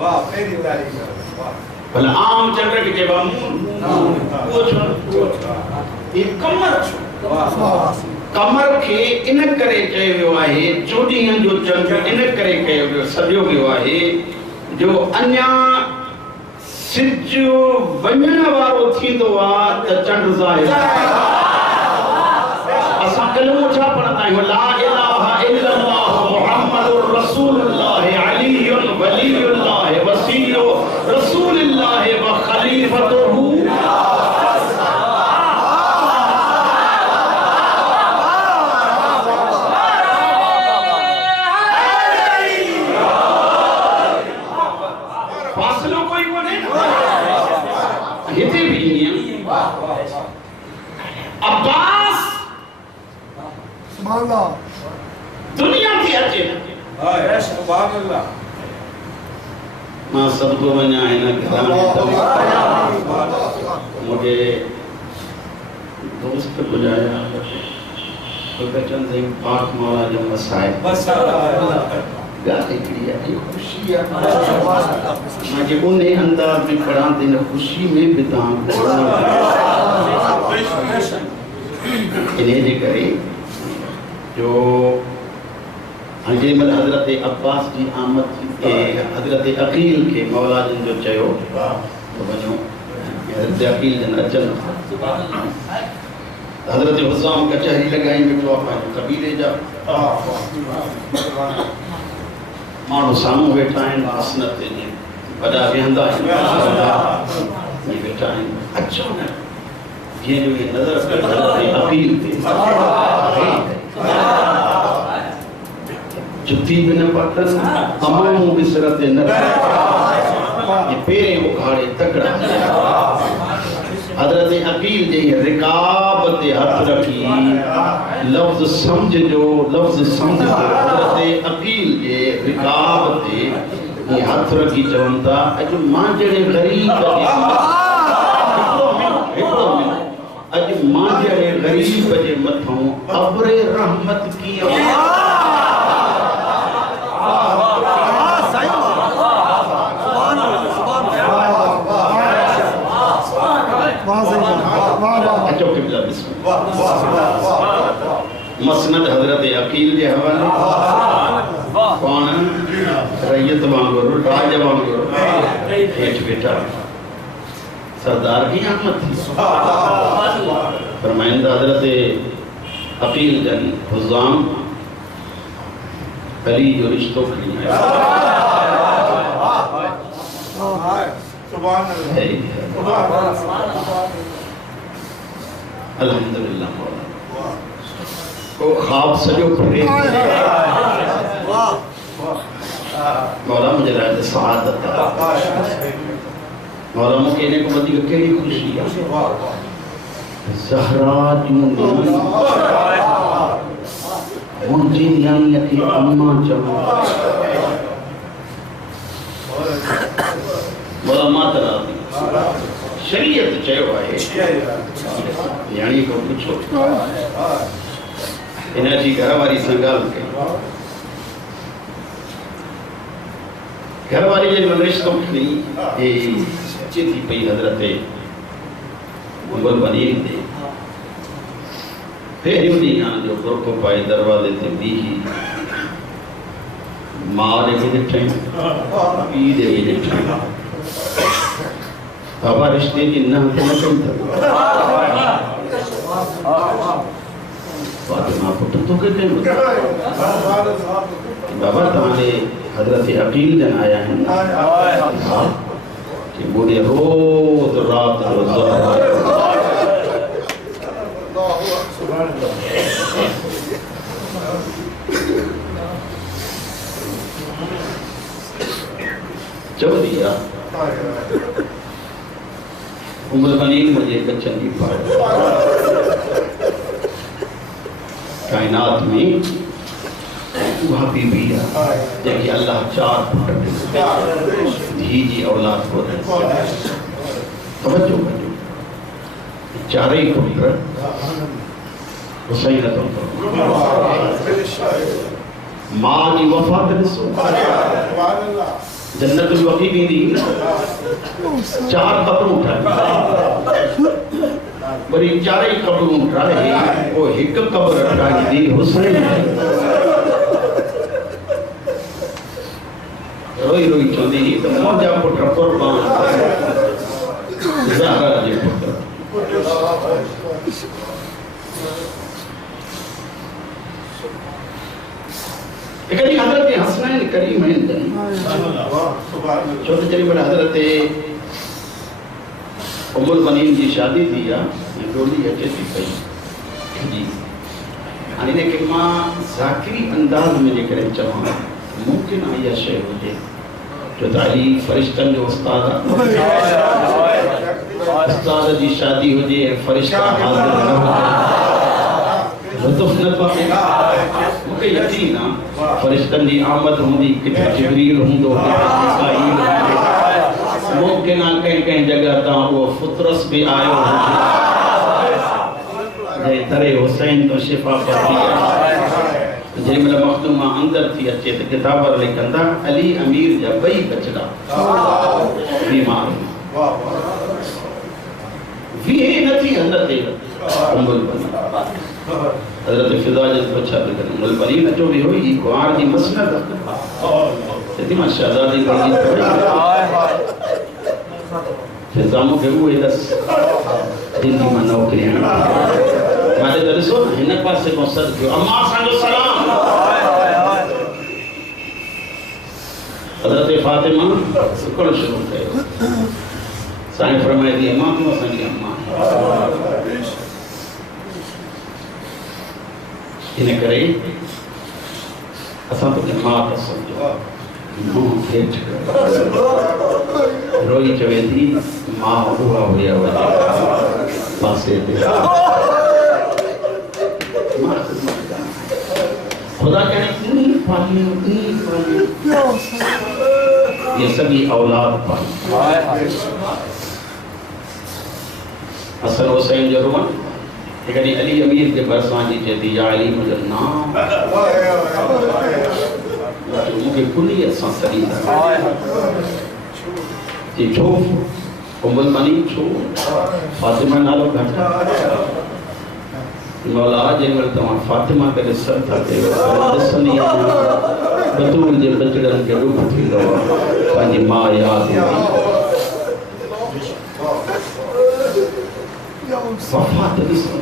वाह पहिरी तारीख भला आम जगह के बामून वो छो ये कमर छो कमर के इन करे चयो आहे चोॾीहं जो चंड इन करे कयो वियो सॼो वियो आहे जो अञा सिज वञण वारो थींदो आहे त चंड ज़ाहिर असां कलमो छा पढ़ंदा आहियूं ला इलाहा इल्लल्लाह मुहम्मदुर रसूलुल्लाह अलीयुन वलीयुल्लाह वसीयो रसूलुल्लाह व खलीफतुहु। अब्बास दुनिया की अचे मां सबको वञा हिन मुझे दोस्त बुझाया तो चंद सिंह पाक मौला जो मसाए गाली करी है खुशी है मुझे उन्हें अंदाज में पढ़ा दिन खुशी में बिता इन्हें जे करे जो हजरत हजरत अब्बास की आमद के हजरत अकील के मौला जन जो चयो तो वञो हजरत अकील जन अचन हजरत हुसाम कचहरी लगाई बैठो आहे कबीले जा माण्हू साम्हूं वेठा आहिनि आसनत ते वॾा वेहंदा आहिनि वेठा आहिनि अचो न जीअं जो ये नज़र अकील ते जुती भी न पटन तमामू बिसरत न ये पेरे उखाड़े तकड़ा हजरत अकील जे रिकाब ते हथ रखी लफ्ज समझ जो हजरत अकील जे रिकाब ते ये हथ रखी चवन था अज मां जड़े गरीब अज मां जड़े गरीब जे मथों अब्रे रहमत की मसनद हजरत अकील के हवाले कौन रैयत वांगुर राज वांगुर हेठ बेटा सरदार की आमद थी फरमाइंदा हजरत अकील जन हुज़ाम अली जो रिश्तो खड़ी है अल्हम्दुलिल्लाह को ख्वाब सजो पड़े मौला मुझे राज सआदत मौला मुझे ने को बदी केड़ी खुशी है ज़हरा मुंजी न्याय की अम्मा चलो मौला मातरा शरीयत चयो है यानी को पूछो इन्हें जी घरवारी संगाल के घरवारी जे रिश्तों की ये चेती पई हजरत मुगल बनी दे फिर यूनिया जो बुरको पाए दरवाजे ते बीही मां दे भी ॾिठई पीउ दे भी ॾिठई बाबा रिश्ते की ना तो न कहीं फातिमा पुत्र तो कहते हैं बाबा तुम्हारे हजरत अकील जन आया है कि मुझे रोज रात चल दिया उम्र बनीन मुझे बच्चन की कायनात में वहाँ बीबी देखिए अल्लाह चार धी जी औलाद को तवज्जो करो चार ही पुत्र हुसैन तो मां की वफात ॾिसो जन्नत जो वक़ी भी दी चार कब्रूं ठाही वरी चार ही कब्रूं ठाहे वो एक कब्र ठाही दी हुसैन रोई रोई चंदी तो मुंहिंजा पुट कुर्बान ज़हरा जे पुट एकड़ी हजरत हसनैन करीमैन छोटे चली बड़ा हजरत उम्मुल बनीन की शादी थी या डोली अचे थी पई जी हाणे इनखे मां ज़ाकिरी अंदाज़ में जेकॾहिं चवां मुमकिन आहे इहा शइ हुजे जो ताली फरिश्तनि जो उस्ताद उस्ताद जी शादी हुजे फरिश्ता हाज़िर न हुजे लुत्फ़ न पाए मूंखे यकीन आहे फरिश्तनि जी आमद हूंदी किथे जिब्रील हूंदो मिकाईल हूंदो मुमकिन आहे कंहिं कंहिं जॻह तां उहो फुतरस बि आयो हुजे जंहिं तरह हुसैन तो शिफ़ा पती जंहिंमहिल मखदूमा अंदर थी अचे त किताब लिखंदा अली अमीर जा ॿई बचड़ा बीमार वीहे नथी हंध ते उम्मुल बनीन हज़रत फिदा जन को छा लिखनि उम्मुल बनीन अचो वियो ई कुंवार जी मसनद चएथी मां शहज़ादी फिदा मूंखे उहे दस दिल्ली मां नौकरी मां त ॾिसो हिन पासे खां सॾु कयो अम्मा असांजो सलाम हज़रत फातिमा सुकण शुरू कयो साईं फरमाए थी अम्मा तूं असांजी अम्मा इन करे असां तोखे मां था सम्झो मुंहुं हेठि रोई चवे थी मां उहा हुया पासे ते खुदा कहने ये सभी औलाद पाली हसन हुसैन जो रुमन एकड़ी अली अमीर के बरसां जी चेती या अली मुझे नाम मुझे कुली असां सरींदा जी छो उम्मुल बनीन छो फातिमा नालो घटा मौला जंहिंमहिल तव्हां फातिमा करे सर था कयो ॾिसंदी बतूल जे बचड़नि खे ॾुख थींदो आहे पंहिंजी मां यादि वफ़ात ॾिसो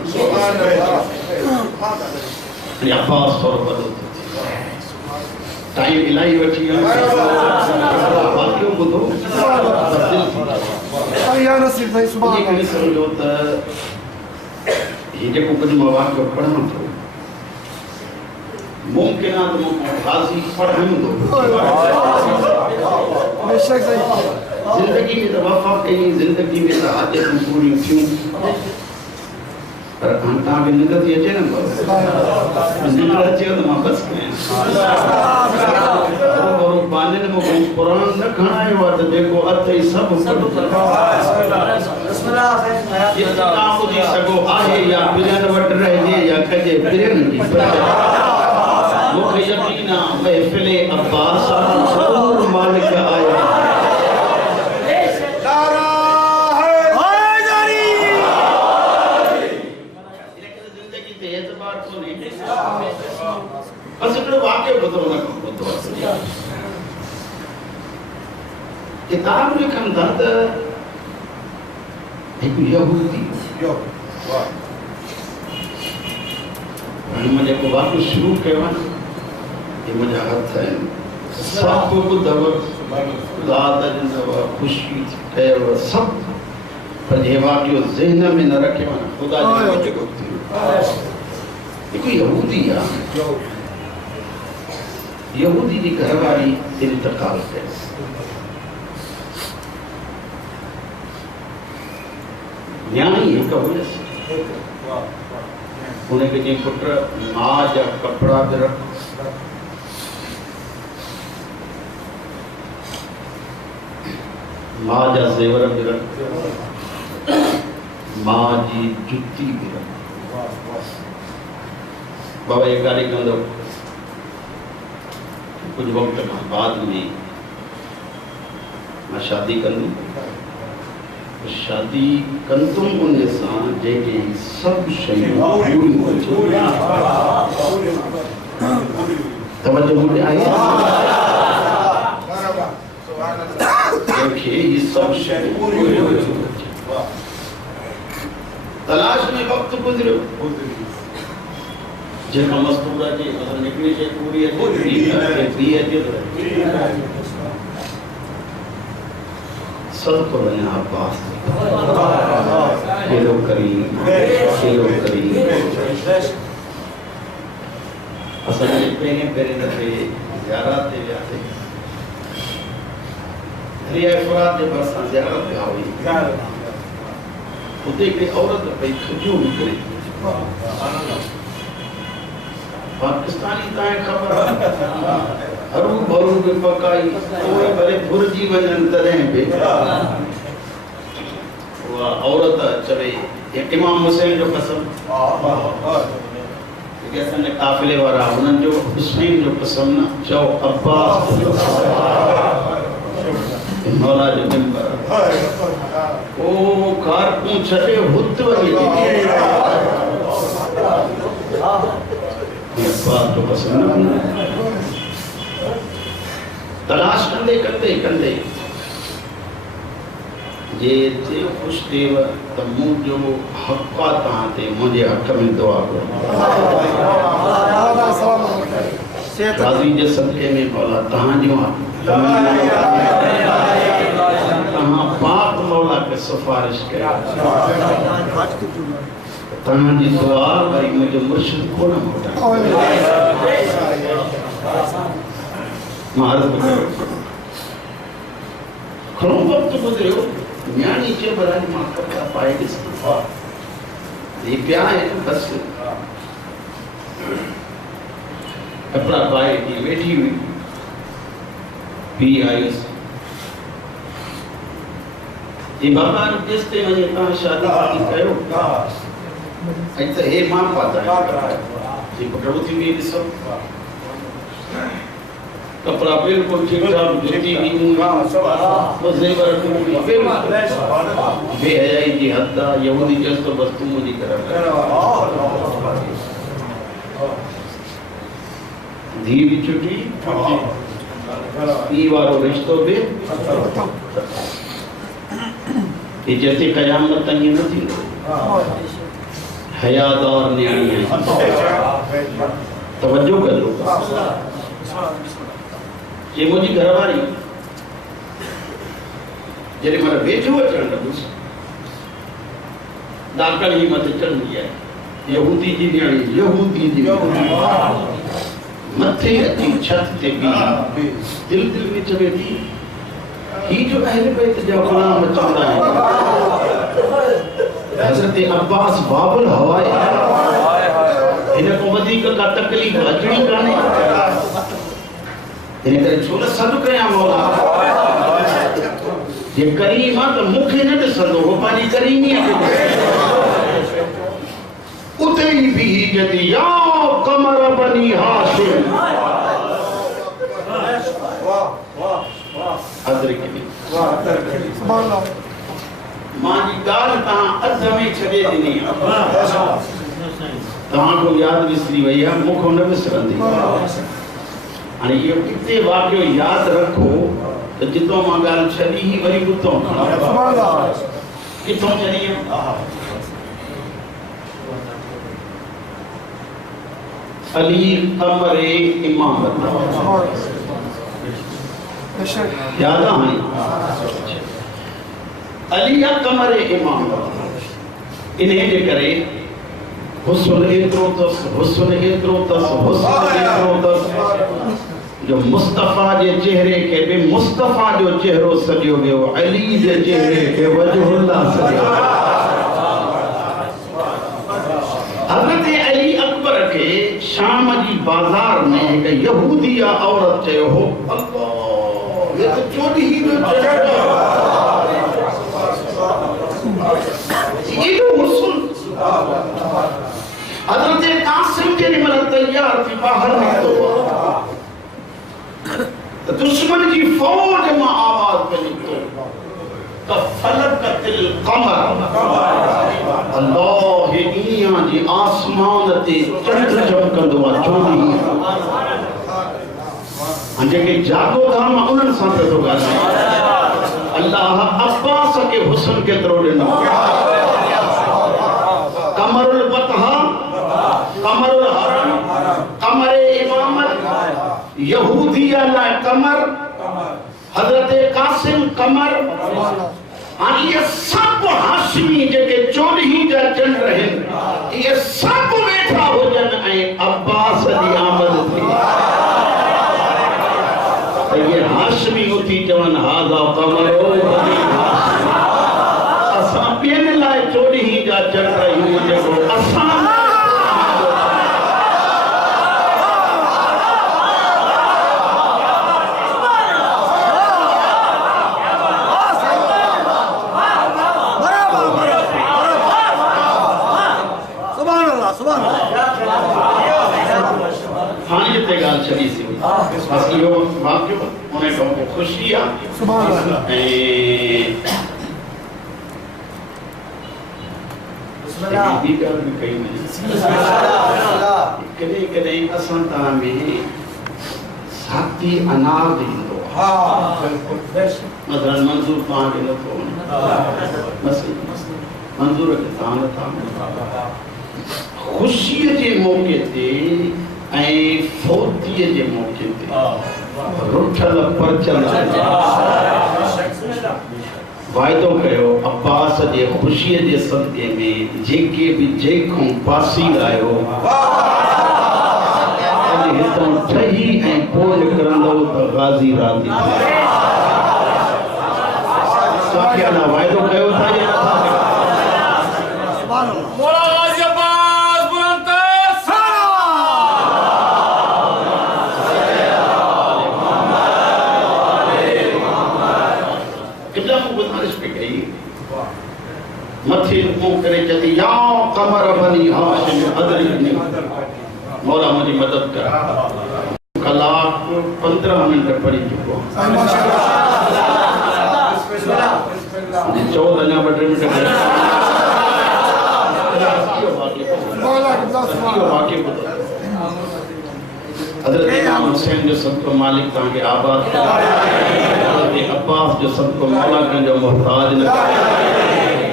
अब्बास थोरो वॾो टाइम इलाही वठी वाक़ियो ॿुधो सम्झो त ये जो कुछ मवाक़ को पढ़ना तो मुमकिन है तो हाजी पढ़ने दो बेशक सही जिंदगी में तो वफा कहीं जिंदगी में तो आदत पूरी क्यों पर अंता के निकल ये चेन निकल अच्छे तो मैं बस गया और बांधने में कोई कुरान न खाना हुआ तो देखो अर्थ ही सब ये आप जी सको आहे या बिरन वट रहे या कजे बिरन की मुझे यकीन है महफिले अब्बास जरूर मालिक आया किताब लिखन था त एक यहूदी मुझे को वापस शुरू कयो ये मुझे हथ है सब बुधव दाद जिंदव खुशी कयो सब पर ये वाक्य ज़हन में न रखे वना खुदा जो जगो थी यहूदी आ यहूदी की घरवारी इंतकाल कई न्याणी एक हुयसि उनखे जे पुट मां जा कपड़ा बि रख मां जा ज़ेवर बि रख मां जी जुती बि रख बाबा ये गाड़ी कंदो कुछ वक्त खां बाद में मां शादी कंदी शादी कंदुम उन सां जेके सब शयूं पूरियूं तवज्जो मुझे आई देखे ये सब शयूं तलाश में वक्त गुजरो जेका मस्तूरा जे मतलब निकली से पूरी है सबको बने अब्बास खेलो करीम असल में पहले दफे ज़ियारत ते वियासीं दरिया फुरात जे भरिसां ज़ियारत ते हुई उते हिकिड़ी औरत पई खजूं विकिणे पाकिस्तानी ताईं ख़बर हरू भरू भी पकाई कोई भले भुरजी वजन तदें भी वो औरत चवे इमाम हुसैन जो कसम जैसे ने काफिले वाला उन्हनि जो हुसैन जो कसम न चो अब्बास मौला जो मिंबर ओ कार को छटे हुत वही अब्बास जो कसम न तलाश कंदे कंदे कंदे जे ते खुश देव त मुझो हक़ तहां ते मुझे हक़ में दुआ करो राज़ी जे सदके में मौला तहां जो तहां पाक मौला के सिफारिश कयो तहां जी दुआ वरी मुझे मुर्शिद को न मोटा खड़ो वक्त गुजरियो न्याणी के बराबर मां कपड़ा पाए ॾिसो ये प्या है बस कपड़ा पाए की बैठी हुई पी आई ये बाबा जिस ते वने तहां शादी कयो ऐसे हे मां पाता है ये पकड़ो थी भी ॾिसो कपड़ा बिल्कुल ठीक ठाक जुती भी वो ज़ेवर बेहयाई की हद यहूदी जस तो बस तुम मुझे कर धी भी छुटी ई वारो रिश्तो भी ये जैसे कयामत तक ये न थी हयादार न्याणी तवज्जो कर लो ये मुझी घरवारी जरे मारा बेजो अचण लॻुस दाखल ही मत चल गया यहूदी जी मथे अची छत ते भी दिल में चवे थी ही जो अहले बैत जा गुलाम चवंदा आहिनि हज़रत अब्बास बाबुल हवाए इन को वधीक का तकलीफ़ अचणी कान्हे इन करे छो न सद कया मौला ये करीम आ तो मुखे न ॾिसंदो हो पानी करीमी उते ही भी जदी या कमर बनी हाशिम अदरकनी सुभान अल्लाह मां जी गाल ता अध में छडे दिनी ता को याद विसरी वई है मुख न विसरंदी अरे ये कितने वाक्य याद रखो तो जितो मां गाल छड़ी ही वरी गुतो सुभान अल्लाह किथों चली अली कमरे इमामत याद है अली कमरे इमामत इन्हें जे करे हुस्न एतरो तस जो मुस्तफा जे चेहरे के भी मुस्तफा जो चेहरो सजियो गयो अली जे चेहरे के वजहुल्लाह सजियो हजरत अली अकबर के शाम जी बाजार में एक यहूदिया औरत चयो हो अल्लाह ये तो चोरी ही जो चढ़ा ये जो हुस्न हजरत कासिम के निमल तैयार थी बाहर निकलो तो दुश्मन की फौज में आवाज बनी तो फलकतिल कमर अल्लाह इया जी आसमान ते चंड चमकंदो आ चोरी जेके जागो धाम उन्हनि सां तो ॻाल्हाए अल्लाह अब्बास के हुस्न केतिरो ॾिनो कमरुल बतहा कमरुल हरम कमरे इमामत यहूदिया ला कमर हजरत कासिम कमर ये सब हाशमी जेके 14 जा चंड रहन ये सब वेठा हो जन ऐ अब्बास दी आमद थी ये हाशमी उठी जवन हाजा कमरो असा पेन लाए 14 जा चंड रहियो जेको असा चली सी बस यो वाक्य उन्हें को खुशी आ सुभान अल्लाह बिस्मिल्लाह भी कर भी कहीं नहीं कदे कदे असंता में साथी अनार दिंदो हां बिल्कुल मतलब मंजूर पां के लो बस मंजूर के तान था खुशी के मौके ते ऐ फौती जे मौके ते रुठल परचल वायदो कयो अब्बास जे खुशी जे सदके में जेके भी जेखों पासी आयो अज हितों ठही ऐ पोज करंदो त गाजी राती साकिया ना वायदो कयो था जे सुभान अल्लाह मोला गाजी अब्बास बुलंद मथे मुंह करे चती या कमर बनी हाशिम अदरिकनी मौला मुझे मदद कर कलाक 15 मिनट पड़ी चुको बिस्मिल्लाह 14 मिनट हज़रत इमाम हुसैन जो सबको मालिक ताके आबाद हज़रत अब्बास जो सबको मौला जो मोहताज न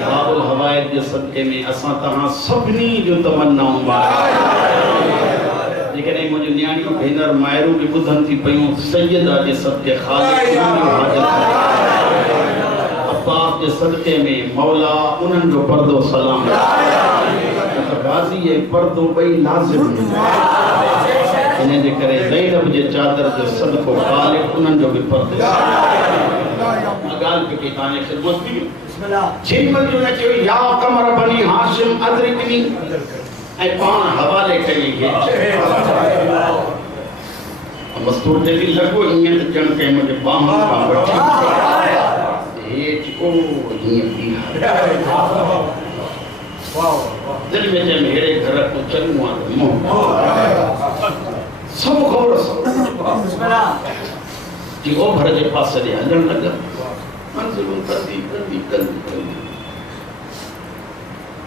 बाबुल हवायत जे सदके में असा तहां सबनी जो तमन्नाऊं जेकॾहिं मुंहिंजी न्याणियूं भेनर मायरूं बि ॿुधनि थी पयूं सैयदा जे सदके ख़ालिक अब्बास जे सदके में मौला उन्हनि जो पर्दो सलाम गाज़ी ऐं पर्दो ॿई लाज़िम इन जे करे ज़ैनब जे चादर जो सदको ख़ालिक उन्हनि जो बि पर्दो ॻाल्हि के ताने ख़िदमत की जिनमल जो न चयो या कमर बनी हाशिम अदरिकनी ऐ पान हवाले कई के मस्तूर ते भी लगो ईअं त ॼण कंहिं मुंहिंजे बाहुनि खां वठी हेठि ओ हीअं बीहा दिल में जंहिं अहिड़े घर को चङो आहे त मोह सब ख़बर जी ओभर जे पासे ॾे हलण लॻा मंज़िलूं कंदी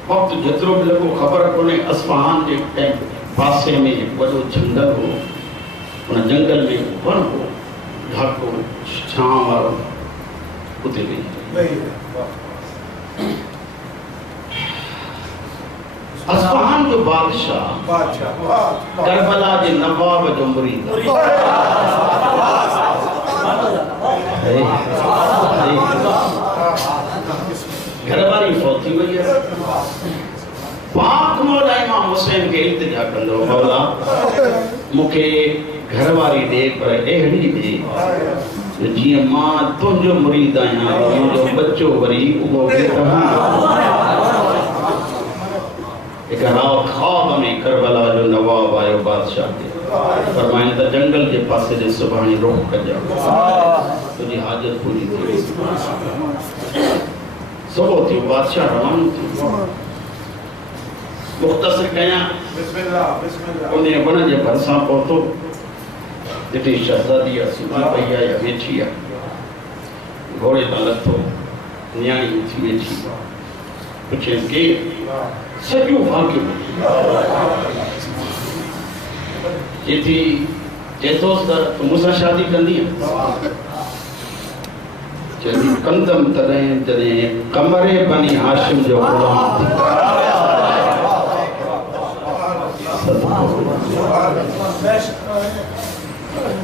वक्त जेतिरो भी लगो खबर कोने अस्फहान जे पासे में एक वॾो जंगल हो उन जंगल में वण हो ढाको छां वारो उते वेही अस्फहान जो बादशाह करबला जे नवाब जो मुरीद घरवारी फौत थी वई है पाक मौला इमाम हुसैन के इल्तिजा कंदो मौला मुखे घरवारी दे पर एहड़ी दे जी मां तुझो मुरीद आया मुझो बच्चो वरी वो एक राव ख्वाब में करबला जो नवाब आयो बादशाह के फरमाया त जंगल के पासे जे सुभाणी रोक कर जा तुझी हाजत पूरी थी सबो थी बादशाह रवान थी मुख्तसर कया बिस्मिल्लाह उन्हें बन जे भरसा पहुतो जिते शहजादी सुधी पई है या वेठी है घोड़े ता लथो न्याणी थी वेठी पुछे के सॼो वाक़ियो जेथी चेतोस त तूं मूंसां शादी कंदी चली कंदम तॾहिं जॾहिं कमरे बनी हाशिम जो ग़ुलाम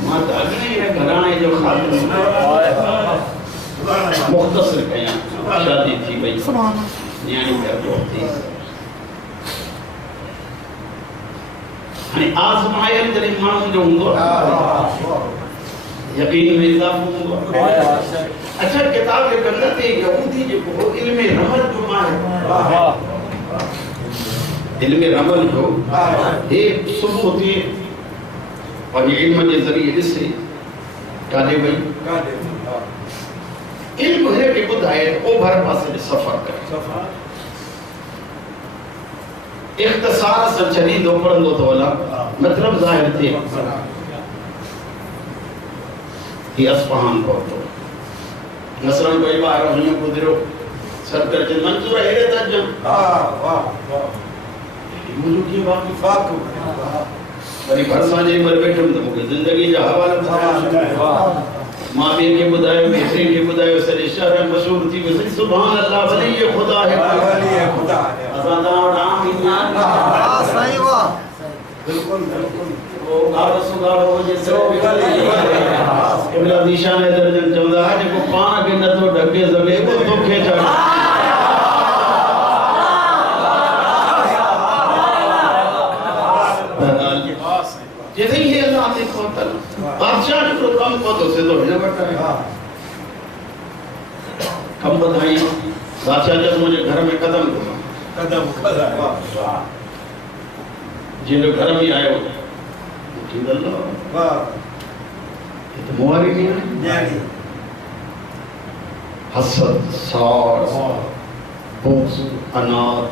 मां त अॻिए घराणे जो ख़ातिम मुख़्तसर कया शादी थी वई न्याणी घर पहुती हाणे आज़मायल जॾहिं माण्हू जो हूंदो यकीन में इज़ाफ़ो हूंदो अच्छा किताब जे कंद ते यहूदी जेको इल्म रमल जो माहिर इल्म रमल जो हे सुबुह थी और ये इल्म जे ज़रिए ॾिसे काॾे वई इल्म है के ॿुधाए ओभर पासे ॾे सफ़र करे इख्तिसार सां छॾींदो पढ़ंदो तो वला मतलब ज़ाहिर थिए कि अस्फहान पहुतो मसलन कोई ॿार हुन गुज़रियो सरकार जे मंज़ूर हेड़े त जम मुझे की वाक़ वरी भरसा जे मर बैठम त मूंखे ज़िंदगी जा हवाला ॿुधायो मां ॿिए खे ॿुधायो ॿिए खे ॿुधायो सॼे शहर में मशहूर थी वियो सुभान अल्लाह वली ये खुदा है असां दा नाम ईमान सही वाह बिल्कुल बिल्कुल ओ गाड़ो सुगाड़ो जे सो इब्ला निशान दर्जन चवंदा है जेको पाण खे नथो ढके सघे वो तोखे चढ़ जैसे ही अल्लाह ने खोता बादशाह ने तो कम को तो से तो हिन वटा है कम बधाई बादशाह जब मुझे घर में कदम जिन घर में आयो कि अल्लाह वाह ये तो मुआरी नहीं हसद सार बुग़्ज़ अनाद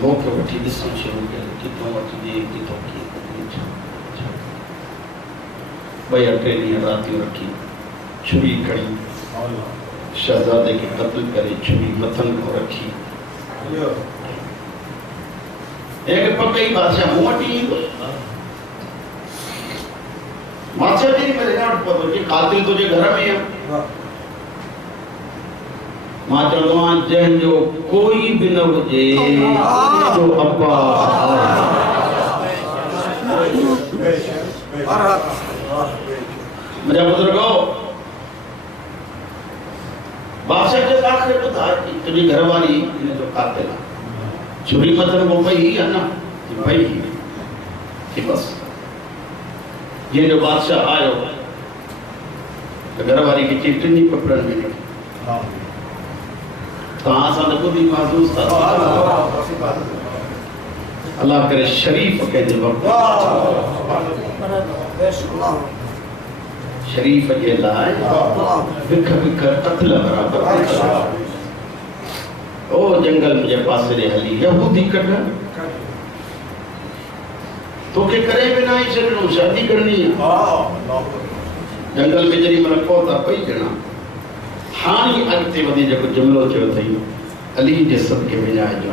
लोग के वठी ॾिसण शुरू कयो किथों वठी ॾे किथों कीअं ॿ या 3 ॾींहं रातियूं रखी छुरी खणी शहज़ादे खे क़त्ल करे छुरी मथन को रखी एक पकई बादशाह मुंह वठी ईंदो बादशाह जी मेरे नाम पतो कि कातिल तुझे घर में है मां चवंदो आहियां जंहिंजो कोई बि न हुजे जो अब्बा मुंहिंजा बुजुर्गो बादशाह जे आख़िर ॿुधाए तुंहिंजी घरवारी हिन जो कातिल आहे छुरी मथन को पई है ना पई कि बस ये जो बादशाह आयो तो घरवारी की चिट्ठी पकड़न में कहाँ सा न बुद्धि महसूस था अल्लाह करे शरीफ के जवाब शरीफ के लाए बिख बिख कत्ल बराबर ओ जंगल मुझे पास रे हली यहूदी कट तो के करे बिना ही छड़नो शादी करनी है जंगल में जरी मन पौधा पई जना हानी अगते वदी जको जुमलो चयो थई अली जे सदके में जाए जो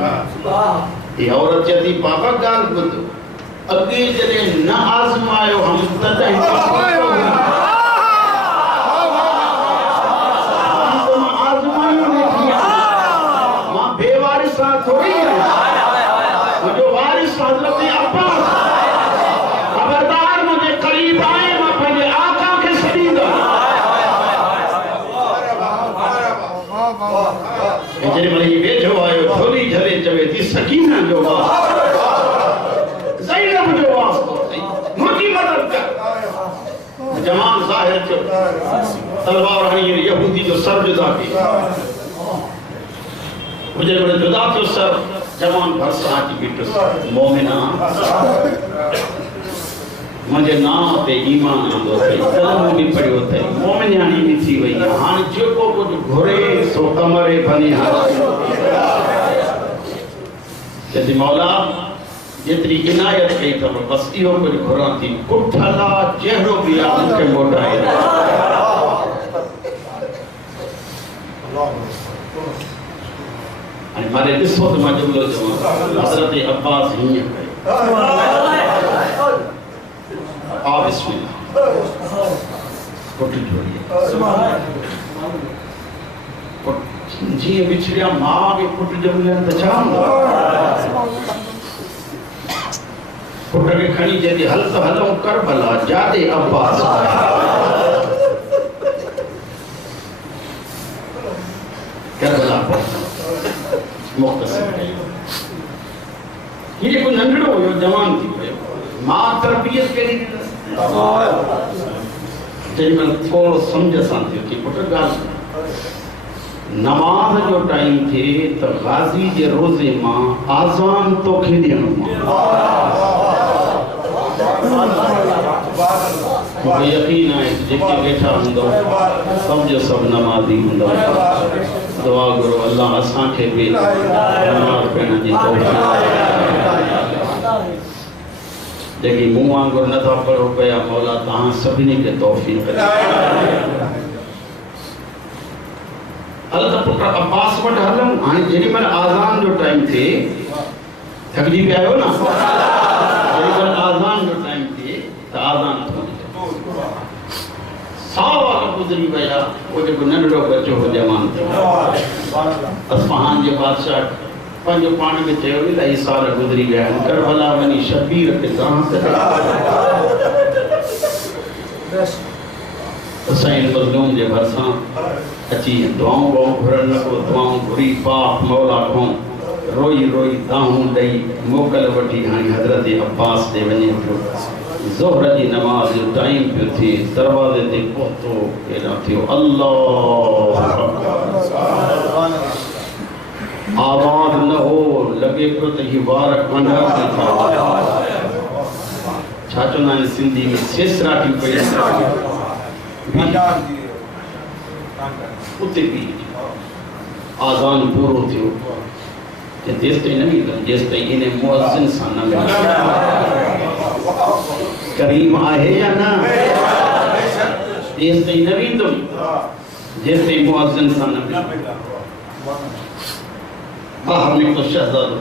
ये औरत जदी बाबा गाल बुध अगे जॾहिं न आज़मायो हम तॾहिं आज़मायो न किया मां बेवारिस थोड़ी मुझो वारिस हज़रत अब्बास खबरदार मुझे करीब आए मां पंहिंजे आका खे छॾींदो जॾहिं महिल ही वेझो आयो थोरी झले चवे थी सकीना जो ज़ैनब जो वास्तो मुझी मदद कर जमान ज़ाहिर जो तलवार हणी यहूदी जो सर जुदा की मुझे बड़े जुदा जो सर जवान भरसा की बिटस मोमिना मुझे नाम पे ईमान आंदो थे कलम भी पढ़ियो थे मोमिनानी भी थी वई हां जेको कुछ घुरे सो कमरे बनी हां जदी मौला जेतरी इनायत कई तब बस इहो कुछ घुरा थी कुठला चेहरो भी आ उनके मोटाए अनि मारे ॾिसो त मां जुमलो चवां हज़रत अब्बास हीअं कयो आ बिस्मिल्लाह पुट जोड़िए जी बिछड़िया मां के पुट जमले त छा पुट के खणी जेदी हल त हलूं करबला जादे अब्बास करबला मुख्तसर ये को नंढड़ो हो जवान थी पियो मां तरबियत करी जॾहिं महिल थोरो सम्झ सां थियो कि पुट ॻाल्हि नमाज़ जो टाइम थे तो गाज़ी जे रोज़े मां आज़ान तोखे ॾियणो मूंखे यकीन आहे जेके वेठा हूंदव सभु जो सभु नमाज़ी हूंदव दुआ करो अल्लाह असांखे बि नमाज़ पढ़ण जी तौफ़ीक़ जेकी मूं वांगुरु नथा पढ़ो पिया मौला तव्हां सभिनी खे तौफ़ीक़ हल त पुट अब्बास वटि हलूं हाणे जेॾी महिल आज़ान जो टाइम थिए थकिजी पिया आहियो न जेॾी महिल आज़ान जो टाइम थिए त आज़ान थो सावा गुज़री विया उहो जेको नंढड़ो बच्चो हो जवान असफ़हान जे बादशाह पंहिंजो पाण में चयो इलाही साल गुज़री विया आहिनि करबला वञी शबीर खे साईं मज़लूम जे भरिसां अची दुआऊं घुरण लॻो दुआऊं घुरी पाक मौला खां रोई रोई दाहूं ॾेई मोकल वठी हाणे हज़रत अब्बास ॾे वञे पियो ज़ोहर जी नमाज़ जो टाइम पियो थिए दरवाज़े ते पहुतो केॾां थियो अल्लाह आवाज़ न हो लॻे पियो त ही वार कंडा छा चवंदा आहिनि सिंधी में सेसराटी पई उते बि आज़ान पूरो थियो जेसि ताईं न मिलंदुमि जेसि ताईं इन मुअज़्ज़िन सां न मिलंदुमि करीम आहे या न जेसि ताईं न वेंदुमि जेसि ताईं मुअज़्ज़िन सां न मिलंदुमि ॿाहिरि निकितो शहज़ादो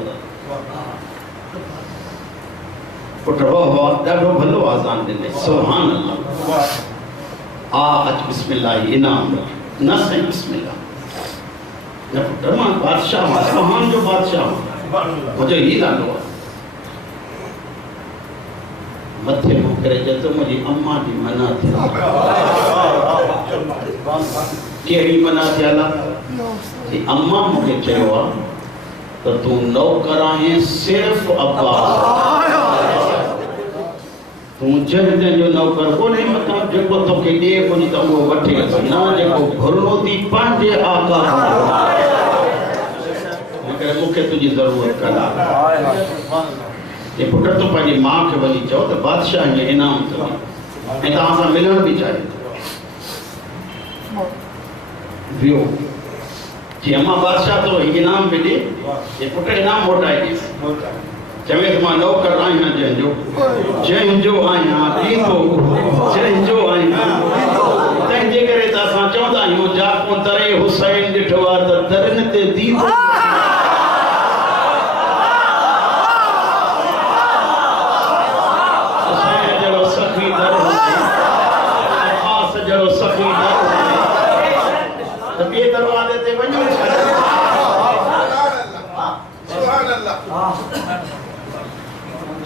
पुट वाह ॾाढो भलो आज़ान ॾिनई सुभान अल्लाह आ अच बिस्मिल्लाह इनाम न साईं बिस्मिल्लाह न पुट मां बादशाह मां सुभान जो बादशाह मुझे ही नालो आहे मथे मुंहुं करे चयो मुंहिंजी अम्मा जी मना थियल कहिड़ी मना थियल आहे अम्मा मूंखे चयो आहे त तूं नौकर आहीं सिर्फ़ अब्बास तूं जंहिं जो नौकर कोन्हे मतिलबु जेको तोखे ॾिए कोन्हे त उहो वठी अच न जेको घुरिणो थी पंहिंजे आका मूंखे तुंहिंजी ज़रूरत कान्हे पुट तूं पंहिंजी माउ खे वञी चओ त बादशाह हीअं इनाम अथव ऐं तव्हां सां मिलण बि चाहे वियो जी अम्मा बादशाह तो इनाम में दे ये पुट इनाम मोटाए ॾे चवे मां नौकर आहियां जंहिंजो आहियां ॾींदो जंहिंजो आहियां तंहिंजे करे त असां चवंदा आहियूं जाको तरे हुसैन ॾिठो आहे त दरन ते दीदो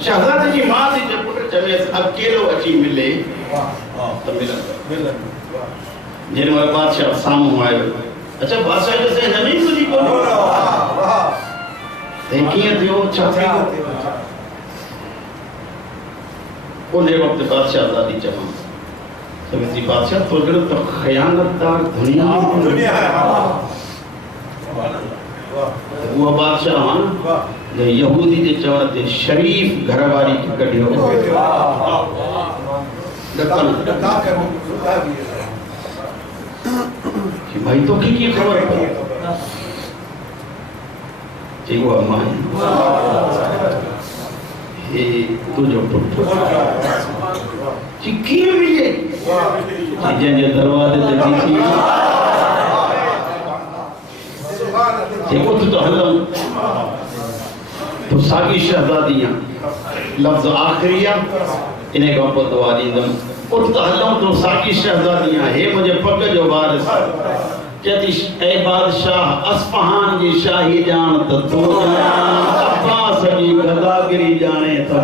शहजादे जी मां थी जब पुट चवे अकेलो अची मिले तो मिलन जिन वाला बादशाह सामू आयो अच्छा बादशाह जैसे जमीन तुझी को देखिए थियो छा उन्हें वक्त बादशाह आजादी चमा तो वैसी बादशाह तो जरूर तो खयानतदार दुनिया है वो बादशाह हाँ ये यहूदी के चवण ते शरीफ घरवारी के कढ़ियो कि भाई तो की खबर जी वो अम्मा ये तुझो पुट जी मिले जे दरवाजे ते थी देखो तो हलम तो सागी शहजादियां लफ्ज आखिरिया इन्हें का पद दुआ दींदम उठ तो हलम तो सागी शहजादियां हे मुझे पग जो वारिस कहती ए बादशाह अस्फहान जी शाही जान तो तू अब्बास जी गदागिरी जाने तो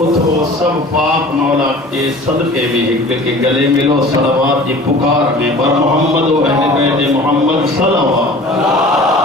उठो सब पाक मौला के सदके में एक के गले मिलो सलावत जी पुकार में बर मोहम्मद व अहले बैत मोहम्मद सल्लल्लाहु